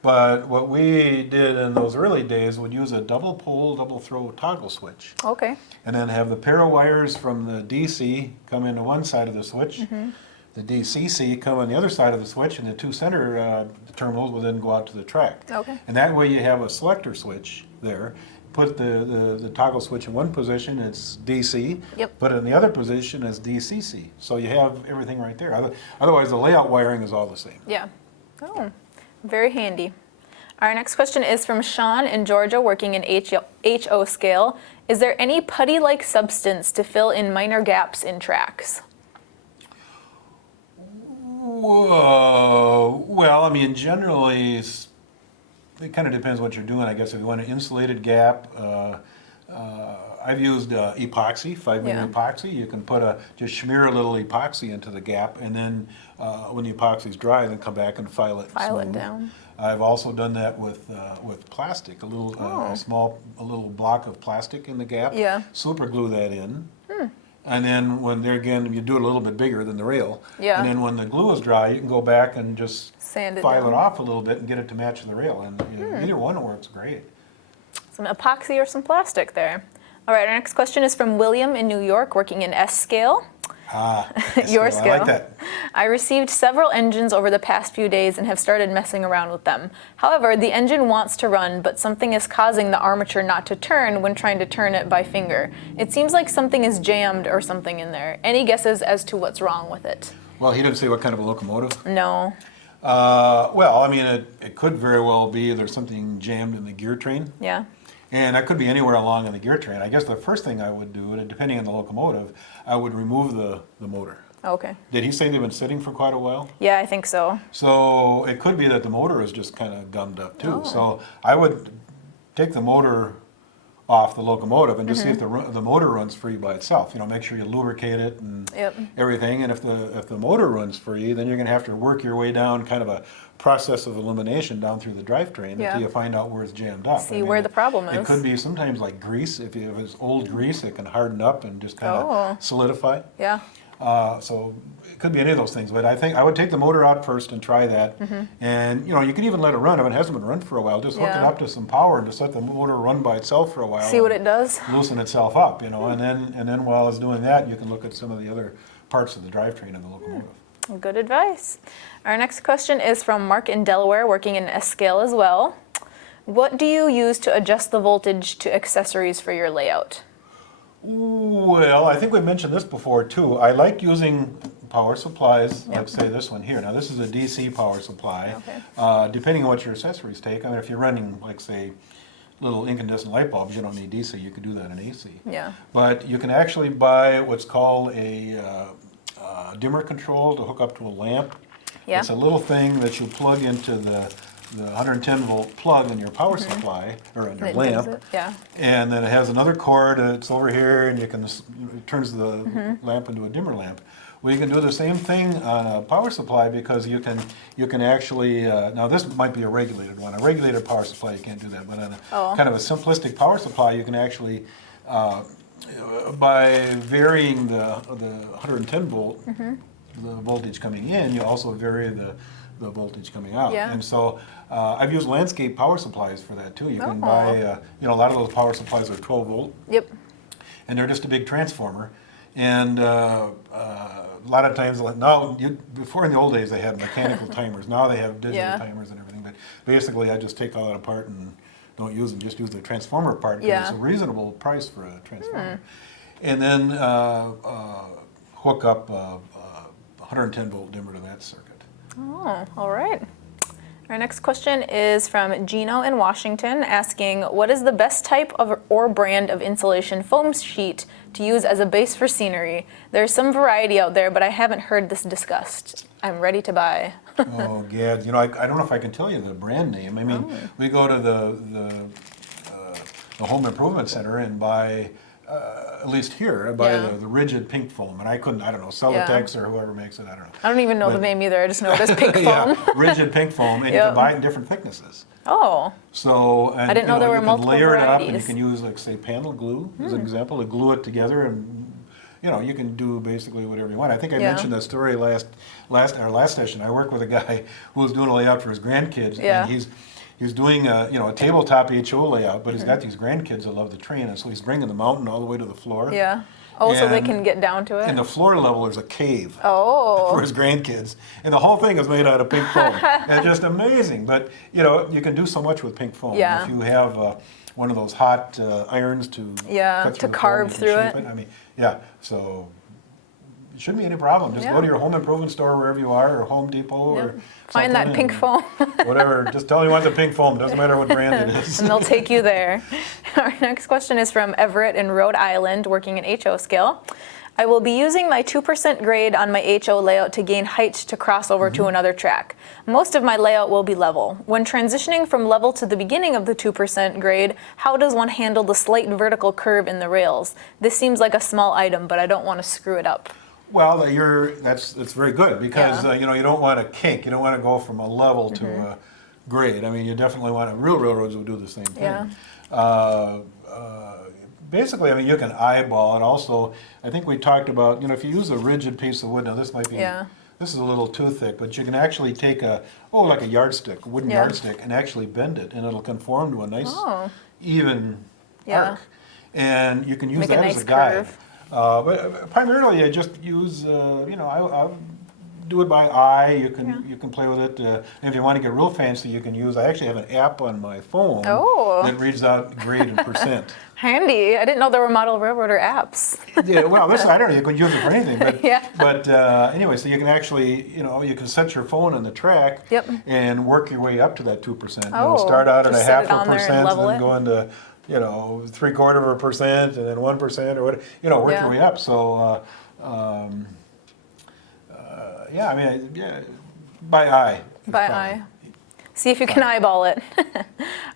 But what we did in those early days would use a double pole, double throw toggle switch. Okay. And then have the pair of wires from the DC come into one side of the switch. The DCC come on the other side of the switch, and the 2 center terminals will then go out to the track. Okay. And that way you have a selector switch there. Put the toggle switch in one position, it's DC. Yep. Put it in the other position, it's DCC. So you have everything right there. Otherwise, the layout wiring is all the same. Yeah. Oh, very handy. Our next question is from Sean in Georgia, working in HO scale. Is there any putty-like substance to fill in minor gaps in tracks? Whoa. Well, I mean, generally, it kind of depends what you're doing. I guess if you want an insulated gap, I've used epoxy, 5-minute epoxy. You can just smear a little epoxy into the gap, and then when the epoxy's dry, then come back and file it smooth. Down. I've also done that with plastic, a little block of plastic in the gap. Yeah. Super glue that in. And then you do it a little bit bigger than the rail. Yeah. And then when the glue is dry, you can go back and just Sand it file down. it off a little bit and get it to match the rail. And either one works great. Some epoxy or some plastic there. All right, our next question is from William in New York, working in S scale. Your scale. I like that. I received several engines over the past few days and have started messing around with them. However, the engine wants to run, but something is causing the armature not to turn when trying to turn it by finger. It seems like something is jammed or something in there. Any guesses as to what's wrong with it? Well, he didn't say what kind of a locomotive. No. Well, I mean, it could very well be there's something jammed in the gear train. Yeah. And that could be anywhere along in the gear train. I guess the first thing I would do, depending on the locomotive, I would remove the motor. Okay. Did he say they've been sitting for quite a while? Yeah, I think so. So it could be that the motor is just kind of gummed up too. So I would take the motor off the locomotive and just see if the motor runs free by itself. You know, make sure you lubricate it and everything. And if the motor runs free, then you're going to have to work your way down, kind of a process of elimination down through the drivetrain until you find out where it's jammed up. See where the problem is. It could be sometimes like grease. If it's old grease, it can harden up and just kind of solidify. Yeah. So it could be any of those things, but I think I would take the motor out first and try that. And you know, you can even let it run if it hasn't been run for a while. Just hook it up to some power and just let the motor run by itself for a while. See what it does. Loosen itself up, you know, and then while it's doing that, you can look at some of the other parts of the drivetrain in the locomotive. Good advice. Our next question is from Mark in Delaware, working in S scale as well. What do you use to adjust the voltage to accessories for your layout? Well, I think we've mentioned this before too. I like using power supplies, like say this one here. Now this is a DC power supply. Depending on what your accessories take, I mean, if you're running, like say, little incandescent light bulbs, you don't need DC, you could do that in AC. Yeah. But you can actually buy what's called a dimmer control to hook up to a lamp. Yeah. It's a little thing that you plug into the 110 volt plug in your power supply, or in your lamp. Yeah. And then it has another cord, it's over here, and it turns the lamp into a dimmer lamp. Well, you can do the same thing on a power supply because you can actually, now this might be a regulated one. A regulated power supply, you can't do that, but on a kind of a simplistic power supply, you can actually, by varying the 110 volt, the voltage coming in, you also vary the voltage coming out. Yeah. And so I've used landscape power supplies for that too. You can buy, a lot of those power supplies are 12 volt. Yep. And they're just a big transformer. And a lot of times, before in the old days they had mechanical timers. Now they have digital timers and everything. But basically, I just take all that apart and don't use them. Just use the transformer part because it's a reasonable price for a transformer. And then hook up a 110 volt dimmer to that circuit. Oh, all right. Our next question is from Gino in Washington, asking, what is the best type of or brand of insulation foam sheet to use as a base for scenery? There's some variety out there, but I haven't heard this discussed. I'm ready to buy. Oh, Gad, I don't know if I can tell you the brand name. I mean, we go to the home improvement center and buy, at least here, I buy the rigid pink foam. And I don't know, Celotex or whoever makes it, I don't know. I don't even know the name either, I just know it as pink foam. Rigid pink foam, and you can buy it in different thicknesses. Oh. So, and I didn't know there were multiple layer it up, varieties. and you can use, like, say, panel glue as an example to glue it together, and you can do basically whatever you want. I think I mentioned that story our last session. I worked with a guy who was doing a layout for his grandkids, and he's doing a tabletop HO layout, but he's got these grandkids that love the train, and so he's bringing the mountain all the way to the floor. Yeah. Oh, so they can get down to it? And the floor level is a cave for his grandkids. And the whole thing is made out of pink foam. It's just amazing. But, you can do so much with pink foam. Yeah. If you have one of those hot irons to cut through to carve through it. I mean, so shouldn't be any problem. Just Yeah. go to your home improvement store wherever you are, or Home Depot, Yep. or Find that something, pink and foam. whatever. Just tell them you want the pink foam. Doesn't matter what brand it is. And they'll take you there. Our next question is from Everett in Rhode Island, working in HO scale. I will be using my 2% grade on my HO layout to gain height to cross over to another track. Most of my layout will be level. When transitioning from level to the beginning of the 2% grade, how does one handle the slight vertical curve in the rails? This seems like a small item, but I don't want to screw it up. Well, that's very good because Yeah. you don't want to kink. You don't want to go from a level to a grade. I mean, you definitely want to. Real railroads will do the same thing. Yeah. Basically, I mean, you can eyeball it. Also, I think we talked about, if you use a rigid piece of wood. Now, this might be. Yeah. This is a little too thick, but you can actually take like a yardstick, a wooden Yeah. yardstick, and actually bend it, and it'll conform to a nice, Oh. even Yeah. arc. And you can use Make a that nice as a guide. curve. But primarily, I just use, I do it by eye. You can play with it. And if you want to get real fancy, you can use. I actually have an app on my phone Oh. that reads out grade and percent. Handy. I didn't know there were model railroader apps. Yeah, well, I don't know. You can use it for anything. But Yeah. But anyway, so you can actually, you can set your phone on the track. Yep. And work your way up to that 2%. Oh, Start out at a just set half it a on there and percent, and level then it. go into 3/4%, and then 1% or what. Work Yeah. your way up. So. Yeah, I mean, by eye. By eye. See if you can eyeball it.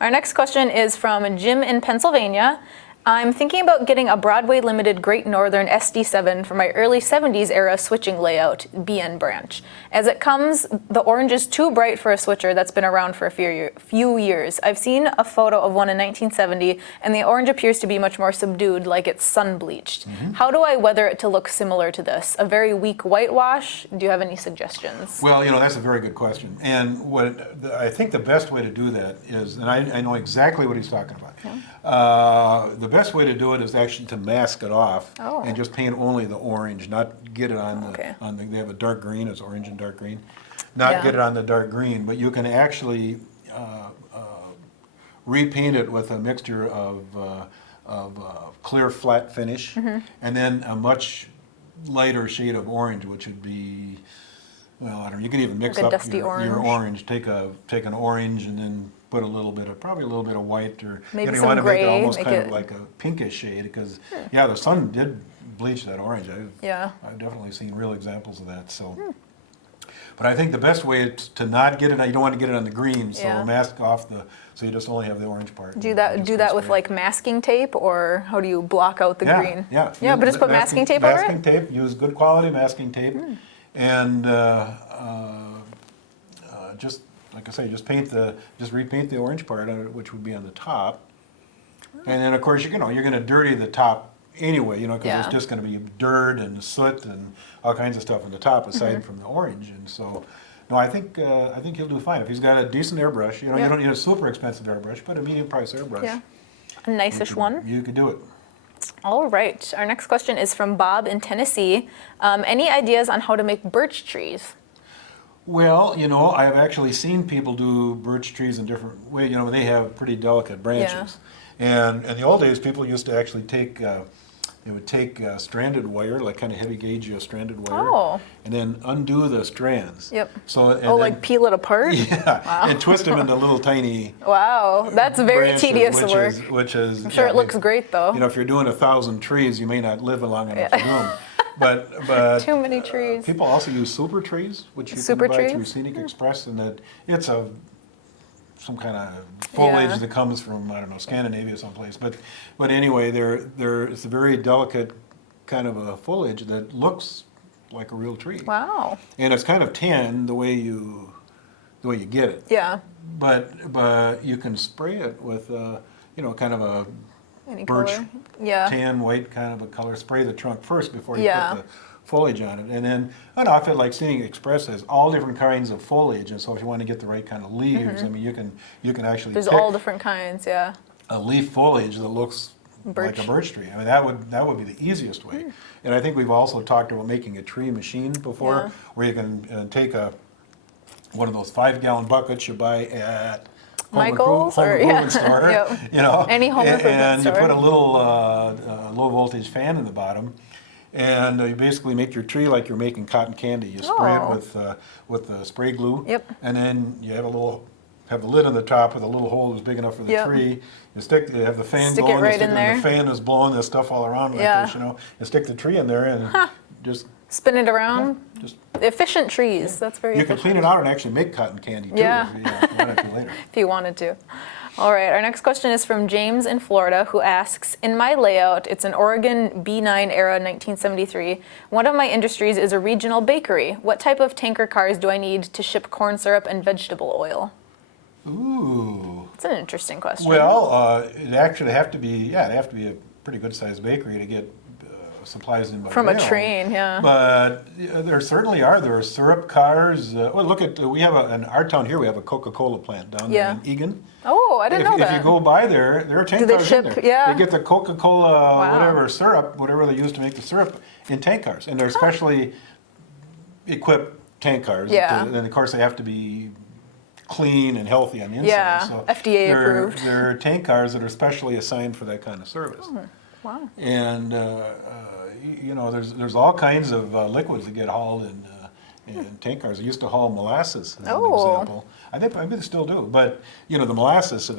Our next question is from Jim in Pennsylvania. I'm thinking about getting a Broadway Limited Great Northern SD7 for my early 70s era switching layout, BN branch. As it comes, the orange is too bright for a switcher that's been around for a few years. I've seen a photo of one in 1970, and the orange appears to be much more subdued, like it's sun-bleached. How do I weather it to look similar to this? A very weak whitewash? Do you have any suggestions? Well, that's a very good question. And I think the best way to do that is, and I know exactly what he's talking about. The best way to do it is actually to mask it off and just paint only the orange, not get it on they have a dark green, it's orange and dark green. Not get it on the dark green, but you can actually repaint it with a mixture of clear flat finish and then a much lighter shade of orange, which would be, well, I don't know, you can even mix Like a up dusty your orange. orange. Take an orange and then put probably a little bit of white, or Maybe you some want to make it gray, almost make kind it- of like a pinkish shade, because the sun did bleach that orange. I've definitely seen real examples of that. So, but I think the best way to not get it, you don't want to get it on the green, so Yeah. mask off so you just only have the orange part. Do that with like masking tape, or how do you block out the green? Yeah, but just put masking tape over it? Masking tape, use good quality masking tape, and just like I say, just repaint the orange part on it, which would be on the top, and then of course you're going to dirty the top anyway, because Yeah. it's just going to be dirt and soot and all kinds of stuff on the top aside from the orange, and so. No, I think he'll do fine if he's got a decent airbrush. You don't need a super expensive airbrush, but a medium price airbrush. Yeah. A nice-ish one. You could do it. All right. Our next question is from Bob in Tennessee. Any ideas on how to make birch trees? Well, I've actually seen people do birch trees in different ways. They have pretty delicate branches. And in the old days, people used to actually take stranded wire, like kind of heavy gauge stranded wire, and then undo the strands. Yep. So Like peel it apart? Yeah, and twist them into little tiny Wow, that's very branches, tedious which work. Which is I'm sure it looks great though. If you're doing 1,000 trees, you may not live long enough to do them. But Too many trees. people also use super trees, which you Super can buy through trees? Scenic Express, and that it's some kind of foliage Yeah. that comes from, I don't know, Scandinavia someplace. But anyway, it's a very delicate kind of a foliage that looks like a real tree. Wow. And it's kind of tan the way you get it. Yeah. But you can spray it with kind of a Any birch color? Yeah. tan white kind of a color. Spray the trunk first before you Yeah. put the foliage on it, and then I feel like Scenic Express has all different kinds of foliage, and so if you want to get the right kind of leaves, I mean you can actually There's pick all different kinds, yeah. a leaf foliage that looks Birch. like a birch tree. I mean that would be the easiest way. And I think we've also talked about making a tree machine before, Yeah. where you can take one of those 5-gallon buckets you buy at Michael's home or improvement yeah. store, Yep. Any home improvement and store. you put a little low voltage fan in the bottom, And you basically make your tree like you're making cotton candy. You spray Oh. it with spray glue. Yep. And then you have a lid on the top with a little hole that's big enough for the Yep. tree. You have the fan Stick it going. right you stick in it there. The fan is blowing this stuff all around like Yeah. this, You stick the tree in there and just Spin it around. just Efficient trees. That's very you can efficient. clean it out and actually make cotton candy too. Yeah. If you wanted to later. If you wanted to. All right, our next question is from James in Florida, who asks, in my layout, it's an Oregon B9 era 1973. One of my industries is a regional bakery. What type of tanker cars do I need to ship corn syrup and vegetable oil? Ooh. That's an interesting question. Well, it'd actually have to be a pretty good sized bakery to get supplies in by From a mail. train, yeah. But there certainly are. There are syrup cars. Well, look at we have in our town here. We have a Coca-Cola plant down there Yeah. in Egan. Oh, I didn't know that. If you go by there are tank Do they cars ship- in there. yeah. They get the Coca-Cola Wow. whatever syrup, whatever they use to make the syrup, in tank cars, and they're specially equipped tank cars. Yeah. And of course they have to be clean and healthy on the inside. Yeah, So FDA they're- approved. They're tank cars that are specially assigned for that kind of service. Wow. And there's all kinds of liquids that get hauled in tank cars. They used to haul molasses, as Oh. an example. I think they still do. But the molasses, if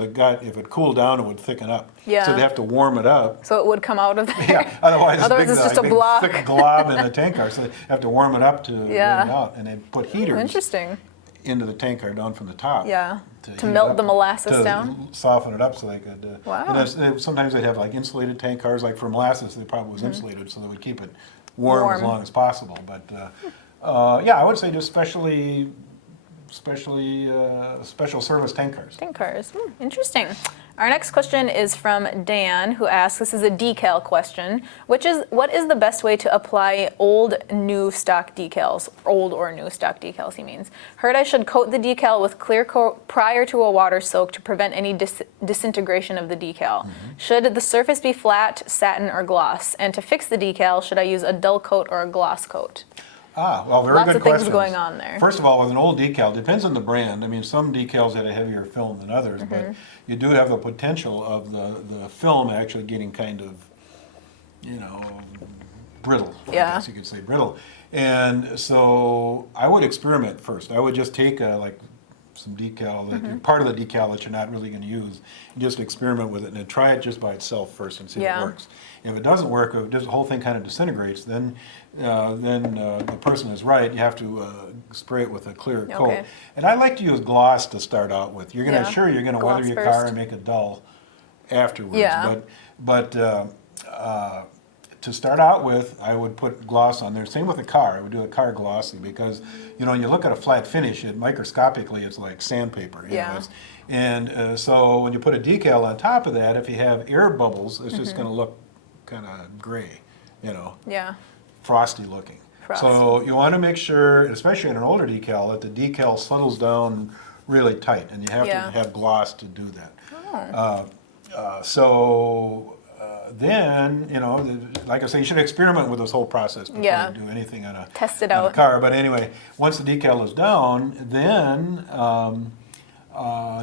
it cooled down, it would thicken up. Yeah. So they have to warm it up. So it would come out of there. Yeah. Otherwise, Otherwise it's just a big, block. thick glob in the tank car. So they have to warm it up to Yeah. bring it out, and they put heaters Interesting. into the tank car down from the top. Yeah. To heat it melt up, the molasses to down? soften it up so they could. Wow. And sometimes they'd have like insulated tank cars, like for molasses, they probably was insulated so they would keep it warm as Warm. long as possible. But yeah, I would say just special service tank cars. Tank cars. Interesting. Our next question is from Dan, who asks, this is a decal question, what is the best way to apply old or new stock decals, he means. Heard I should coat the decal with clear coat prior to a water soak to prevent any disintegration of the decal. Should the surface be flat, satin, or gloss? And to fix the decal, should I use a dull coat or a gloss coat? Well, very Lots good of things questions. going on there. First of all, with an old decal, depends on the brand. I mean, some decals had a heavier film than others, but you do have the potential of the film actually getting kind of, brittle. Yeah. I guess you could say brittle. And so I would experiment first. I would just take some decal, part of the decal that you're not really going to use, and just experiment with it and then try it just by itself first and see if Yeah. it works. If it doesn't work, if the whole thing kind of disintegrates, then the person is right. You have to spray it with a clear coat. Okay. And I like to use gloss to start out with. You're Yeah. you're going to Gloss weather your first. car and make it dull afterwards. Yeah. But to start out with, I would put gloss on there. Same with the car. I would do a car glossy because, when you look at a flat finish, microscopically, it's like sandpaper. Yeah. And so when you put a decal on top of that, if you have air bubbles, it's just going to look kind of gray, Yeah. frosty looking. Frosty. So you want to make sure, especially in an older decal, that the decal settles down really tight, and you have Yeah. to have gloss to do that. Then, like I say, you should experiment with this whole process before Yeah. you do anything on Test it on a out. car. But anyway, once the decal is down, then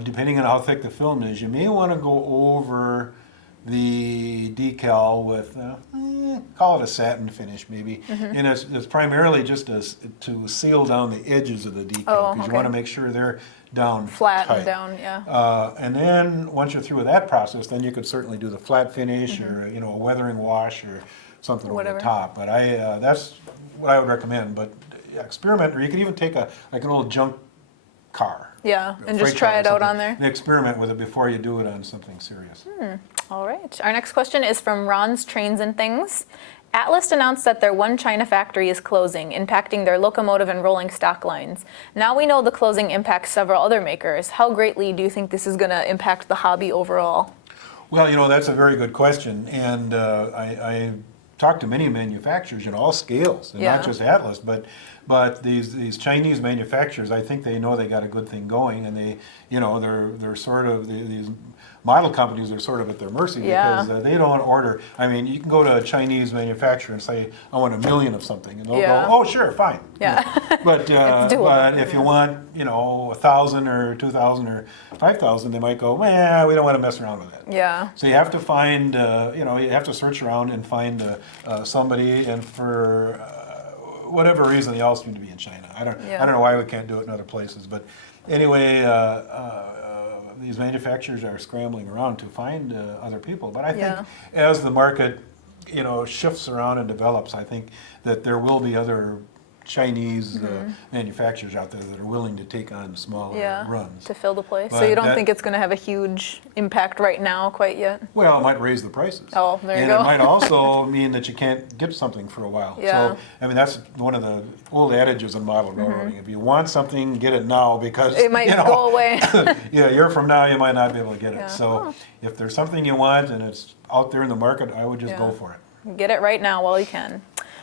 depending on how thick the film is, you may want to go over the decal with, call it a satin finish maybe. And it's primarily just to seal down the edges of the decal Oh, because you okay. want to make sure they're down Flat tight. and down, yeah. And then once you're through with that process, then you could certainly do the flat finish or a weathering wash or something Whatever. over the top. But that's what I would recommend. But experiment, or you could even take an old junk car. Yeah, a and just freight try car or it out something, on there. and experiment with it before you do it on something serious. All right. Our next question is from Ron's Trains and Things. Atlas announced that their one China factory is closing, impacting their locomotive and rolling stock lines. Now we know the closing impacts several other makers. How greatly do you think this is going to impact the hobby overall? Well, that's a very good question. And I talked to many manufacturers in all scales, and Yeah. not just Atlas, but these Chinese manufacturers, I think they know they got a good thing going, and they're sort of these model companies are sort of at their mercy Yeah. because they don't order. I mean, you can go to a Chinese manufacturer and say, I want 1 million of something, and they'll Yeah. go, oh, sure, fine. Yeah. But doable, but if you want, 1,000 or 2,000 or 5,000, they might go, well, we don't want to mess around with that. Yeah. So you have to find, you have to search around and find somebody, and for whatever reason, they all seem to be in China. I don't know why we can't do it in other places, but anyway, these manufacturers are scrambling around to find other people. But I think as the market, shifts around and develops, I think that there will be other Chinese manufacturers out there that are willing to take on smaller runs. To fill the place. So But you don't think it's going to have a huge impact right now quite yet? Well, it might raise the prices. Oh, there you and go. it might also mean that you can't get something for a while. Yeah. So, I mean, that's one of the old adages in model railroading. If you want something, get it now because It might go away. yeah, a year from now you might not be able to get it. Yeah. So if there's something you want and it's out there in the market, I would just go for it. Get it right now while you can.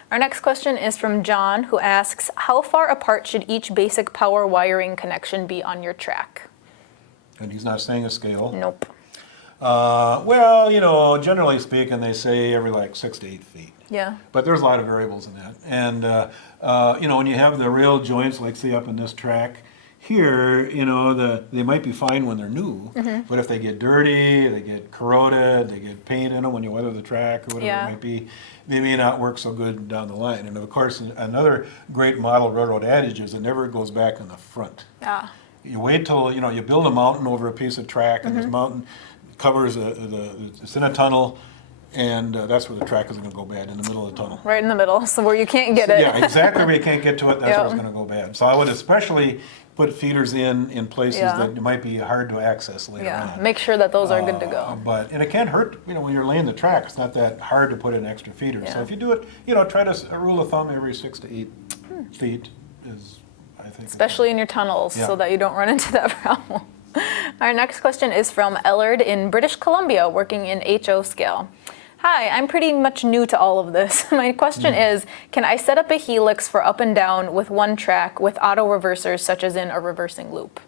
Our next question is from John, who asks, how far apart should each basic power wiring connection be on your track? And he's not saying a scale. Nope. Well, generally speaking, they say every like 6 to 8 feet. Yeah. But there's a lot of variables in that. And, when you have the rail joints, like say up in this track, here, they might be fine when they're new, but if they get dirty, they get corroded, they get paint in them when you weather the track or whatever it might be, they may not work so good down the line. And of course, another great model railroad adage is it never goes back on the front. Ah. You wait till, you build a mountain over a piece of track, and this mountain covers, it's in a tunnel, and that's where the track is going to go bad, in the middle of the tunnel. Right in the middle, so where you can't get it. Yeah, exactly where you can't get to it, that's where it's going to go bad. So I would especially put feeders in places that might be hard to access later on. Make sure that those are good to go. And it can't hurt, when you're laying the track, it's not that hard to put in extra feeders. So if you do it, try to, a rule of thumb, every 6 to 8 feet is, I think. Especially in your tunnels, so that you don't run into that problem. Our next question is from Ellard in British Columbia, working in HO scale. Hi, I'm pretty much new to all of this. My question is, can I set up a helix for up and down with one track with auto reversers, such as in a reversing loop?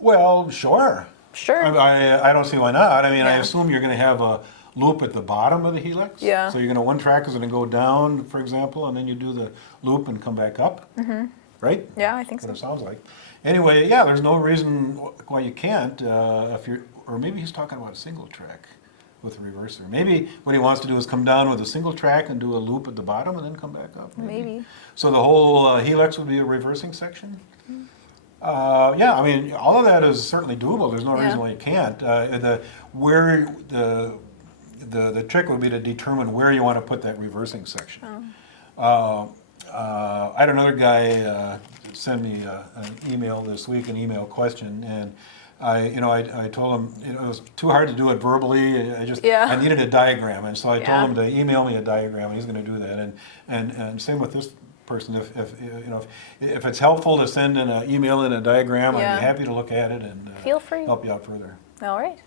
Well, sure. Sure. I don't see why not. I mean, I assume you're going to have a loop at the bottom of the helix. Yeah. So one track is going to go down, for example, and then you do the loop and come back up. Right? Yeah, I think so. What it sounds like. Anyway, there's no reason why you can't or maybe he's talking about a single track with a reverser. Maybe what he wants to do is come down with a single track and do a loop at the bottom and then come back up. Maybe. So the whole helix would be a reversing section? I mean, all of that is certainly doable. There's no reason why you can't. The trick would be to determine where you want to put that reversing section. I had another guy send me an email this week, an email question, and I told him it was too hard to do it verbally. I needed a diagram, and so I told him to email me a diagram, and he's going to do that. And same with this person. If it's helpful to send an email and a diagram, I'd be happy to look at it and feel free. help you out further. All right.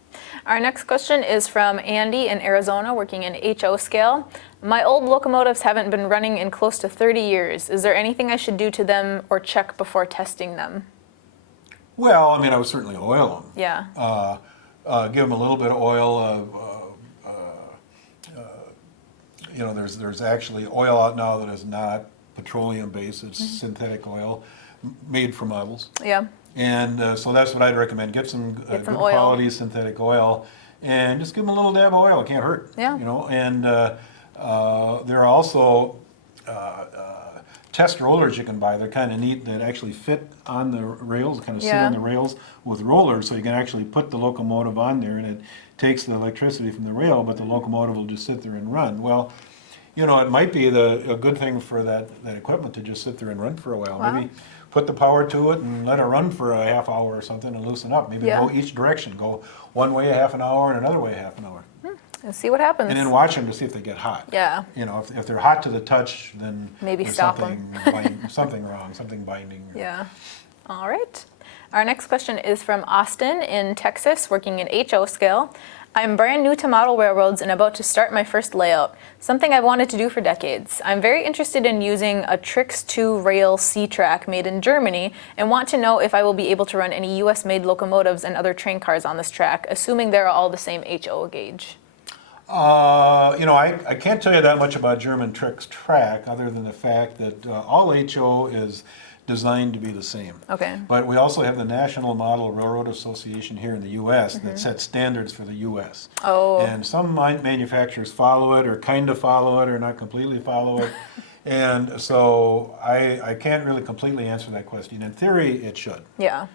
Our next question is from Andy in Arizona, working in HO scale. My old locomotives haven't been running in close to 30 years. Is there anything I should do to them or check before testing them? Well, I mean, I would certainly oil them. Yeah. Give them a little bit of oil. There's actually oil out now that is not petroleum-based. It's synthetic oil made from models. Yeah. And so that's what I'd recommend. Get some good oil. quality synthetic oil, and just give them a little dab of oil. It can't hurt. Yeah. And there are also test rollers you can buy. They're kind of neat that actually fit on the rails, kind of sit on the rails with rollers, so you can actually put the locomotive on there, and it takes the electricity from the rail, but the locomotive will just sit there and run. Well, it might be a good thing for that equipment to just sit there and run for a while. Wow. Maybe put the power to it and let it run for a half hour or something and loosen up. Maybe go each direction. Go one way a half an hour and another way a half an hour. And see what happens. And then watch them to see if they get hot. Yeah. If they're hot to the touch, then maybe there's stop something wrong, something binding. Yeah. All right. Our next question is from Austin in Texas, working in HO scale. I'm brand new to model railroads and about to start my first layout, something I've wanted to do for decades. I'm very interested in using a Trix 2 rail C-track made in Germany and want to know if I will be able to run any US-made locomotives and other train cars on this track, assuming they're all the same HO gauge. I can't tell you that much about German Trix track other than the fact that all HO is designed to be the same. Okay. But we also have the National Model Railroad Association here in the U.S. that sets standards for the U.S. Oh. And some manufacturers follow it or kind of follow it or not completely follow it. And so I can't really completely answer that question. In theory, it should. Yeah.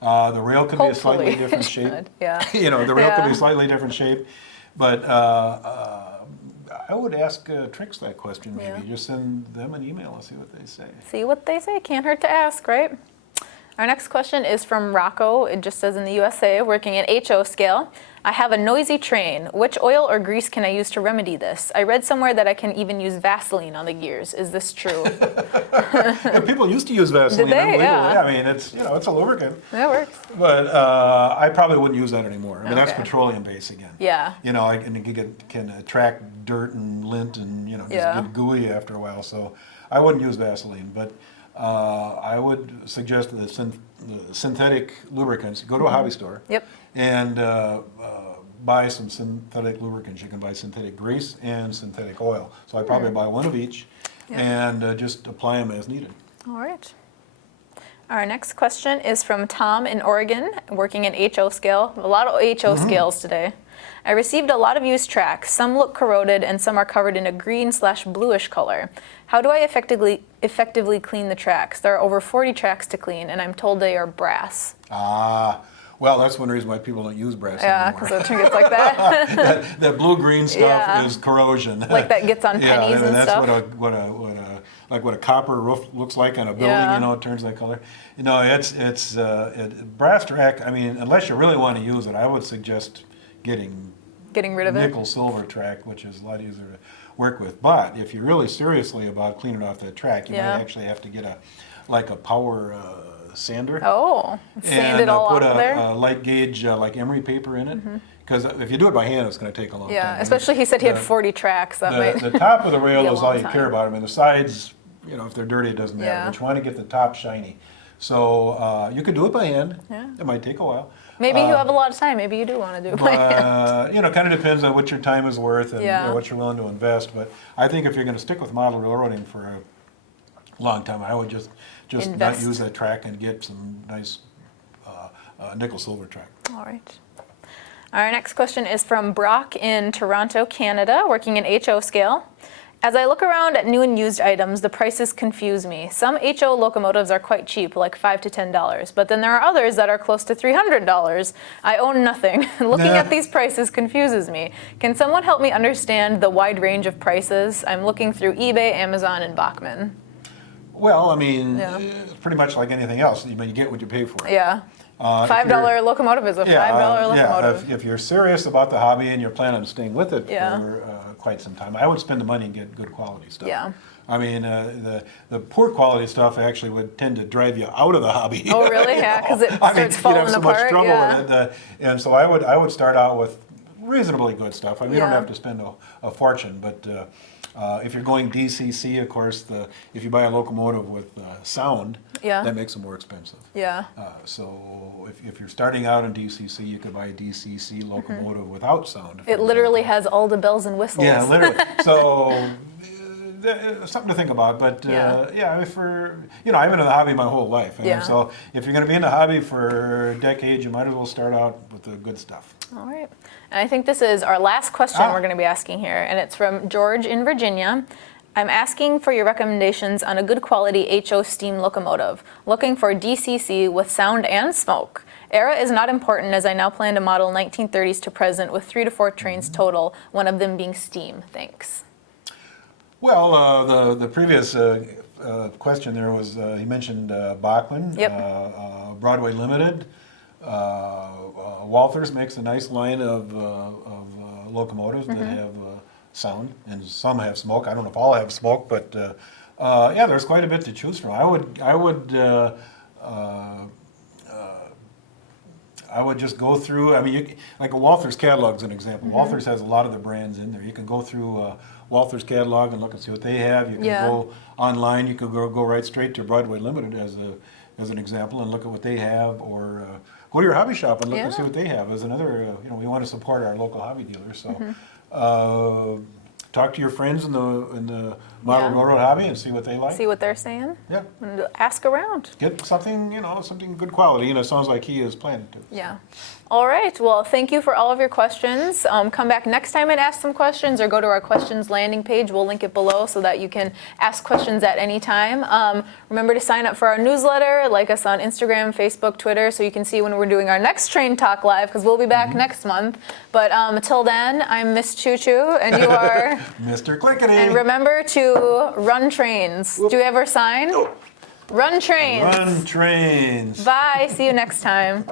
The rail could be a slightly Hopefully different it shape. should, yeah. The rail could be Yeah. a slightly different shape. But I would ask Trix that question maybe. Yeah. Just send them an email and see what they say. See what they say. Can't hurt to ask, right? Our next question is from Rocco. It just says in the USA, working at HO scale. I have a noisy train. Which oil or grease can I use to remedy this? I read somewhere that I can even use Vaseline on the gears. Is this true? Yeah, people used to use Vaseline. Did they? unbelievably. Yeah. I mean, it's a lubricant. That works. But I probably wouldn't use that anymore. I mean, that's Okay. petroleum based again. Yeah. And it can attract dirt and lint and just Yeah. get gooey after a while. So I wouldn't use Vaseline, but I would suggest that the synthetic lubricants. Go to a hobby store. Yep. And buy some synthetic lubricants. You can buy synthetic grease and synthetic oil. So I probably buy one of each and just apply them as needed. All right. Our next question is from Tom in Oregon, working in HO scale. A lot of HO scales today. I received a lot of used tracks. Some look corroded and some are covered in a green/bluish color. How do I effectively clean the tracks? There are over 40 tracks to clean, and I'm told they are brass. Well, that's one reason why people don't use brass Yeah, anymore. because the trinkets like that. That blue-green stuff Yeah. is corrosion. Like that gets on Yeah, pennies and that's stuff. what a copper roof looks like on a building. Yeah. It turns that color. Brass track. I mean, unless you really want to use it, I would suggest getting Getting rid of it. nickel silver track, which is a lot easier to work with. But if you're really seriously about cleaning off that track, you Yeah. might actually have to get a power sander. Oh, sand it And all put off there? a light gauge like emery paper in it. Because if you do it by hand, it's going to take a long time. I Yeah, mean, especially he said he had the- 40 tracks. That might. the top of the rail be a is all long you time. care about. I mean, the sides, if they're dirty, it doesn't matter. Yeah. But you want to get the top shiny. So you could do it by hand. Yeah. It might take a while. Maybe you have a lot of time. Maybe you do want to do it by hand. But, kind of depends on what your time is worth and Yeah. what you're willing to invest. But I think if you're going to stick with model railroading for a long time, I would just not Invest. use that track and get some nice nickel silver track. All right. Our next question is from Brock in Toronto, Canada, working in HO scale. As I look around at new and used items, the prices confuse me. Some HO locomotives are quite cheap, like $5 to $10, but then there are others that are close to $300. I own nothing. Looking at these prices confuses me. Can someone help me understand the wide range of prices? I'm looking through eBay, Amazon, and Bachman. Well, I mean, Yeah. it's pretty much like anything else. You get what you pay for. Yeah. If $5 you're- locomotive is a $5 locomotive. If you're serious about the hobby and you're planning on staying with it Yeah. for quite some time, I would spend the money and get good quality stuff. Yeah. I mean, the poor quality stuff actually would tend to drive you out of the hobby. Oh, really? Yeah, 'cause it starts you'd falling have so apart, much trouble yeah. with it. And so I would start out with reasonably good stuff. I mean, you don't Yeah. have to spend a fortune, but if you're going DCC, of course, if you buy a locomotive with sound, Yeah. that makes them more expensive. Yeah. So if you're starting out in DCC, you could buy a DCC locomotive without sound. for It literally example. has all the bells and whistles. Yeah, literally. So something to think about. But Yeah. I've been in the hobby my whole life. And Yeah. so if you're going to be in the hobby for decades, you might as well start out with the good stuff. All right. And I think this is our last question we're going to be asking here, and it's from George in Virginia. I'm asking for your recommendations on a good quality HO steam locomotive, looking for DCC with sound and smoke. Era is not important as I now plan to model 1930s to present with 3 to 4 trains total, one of them being steam. Thanks. Well, the previous question there was, he mentioned Bachman, Yep. Broadway Limited. Walthers makes a nice line of locomotives that have sound, and some have smoke. I don't know if all have smoke, but there's quite a bit I would just go through. I mean, like a Walther's catalog is an example. Walther's has a lot of the brands in there. You can go through Walther's catalog and look and see what they have. You can go online. You can go right straight to Broadway Limited as an example and look at what they have, or go to your hobby shop and look and see what they have. As another, we want to support our local hobby dealers. So. Talk to your friends in the model railroad hobby and see what they like. See what they're saying. Yeah. And ask around. Get something, something good quality, and it sounds like he is planning to. Yeah. All right. Well, thank you for all of your questions. Come back next time and ask some questions, or go to our questions landing page. We'll link it below so that you can ask questions at any time. Remember to sign up for our newsletter, like us on Instagram, Facebook, Twitter, so you can see when we're doing our next Train Talk Live, because we'll be back next month. But until then, I'm Miss Choo Choo, and you are Mr. Clickety. And remember to run trains. Do we have our sign? Nope. Run trains. Run trains. Bye. See you next time.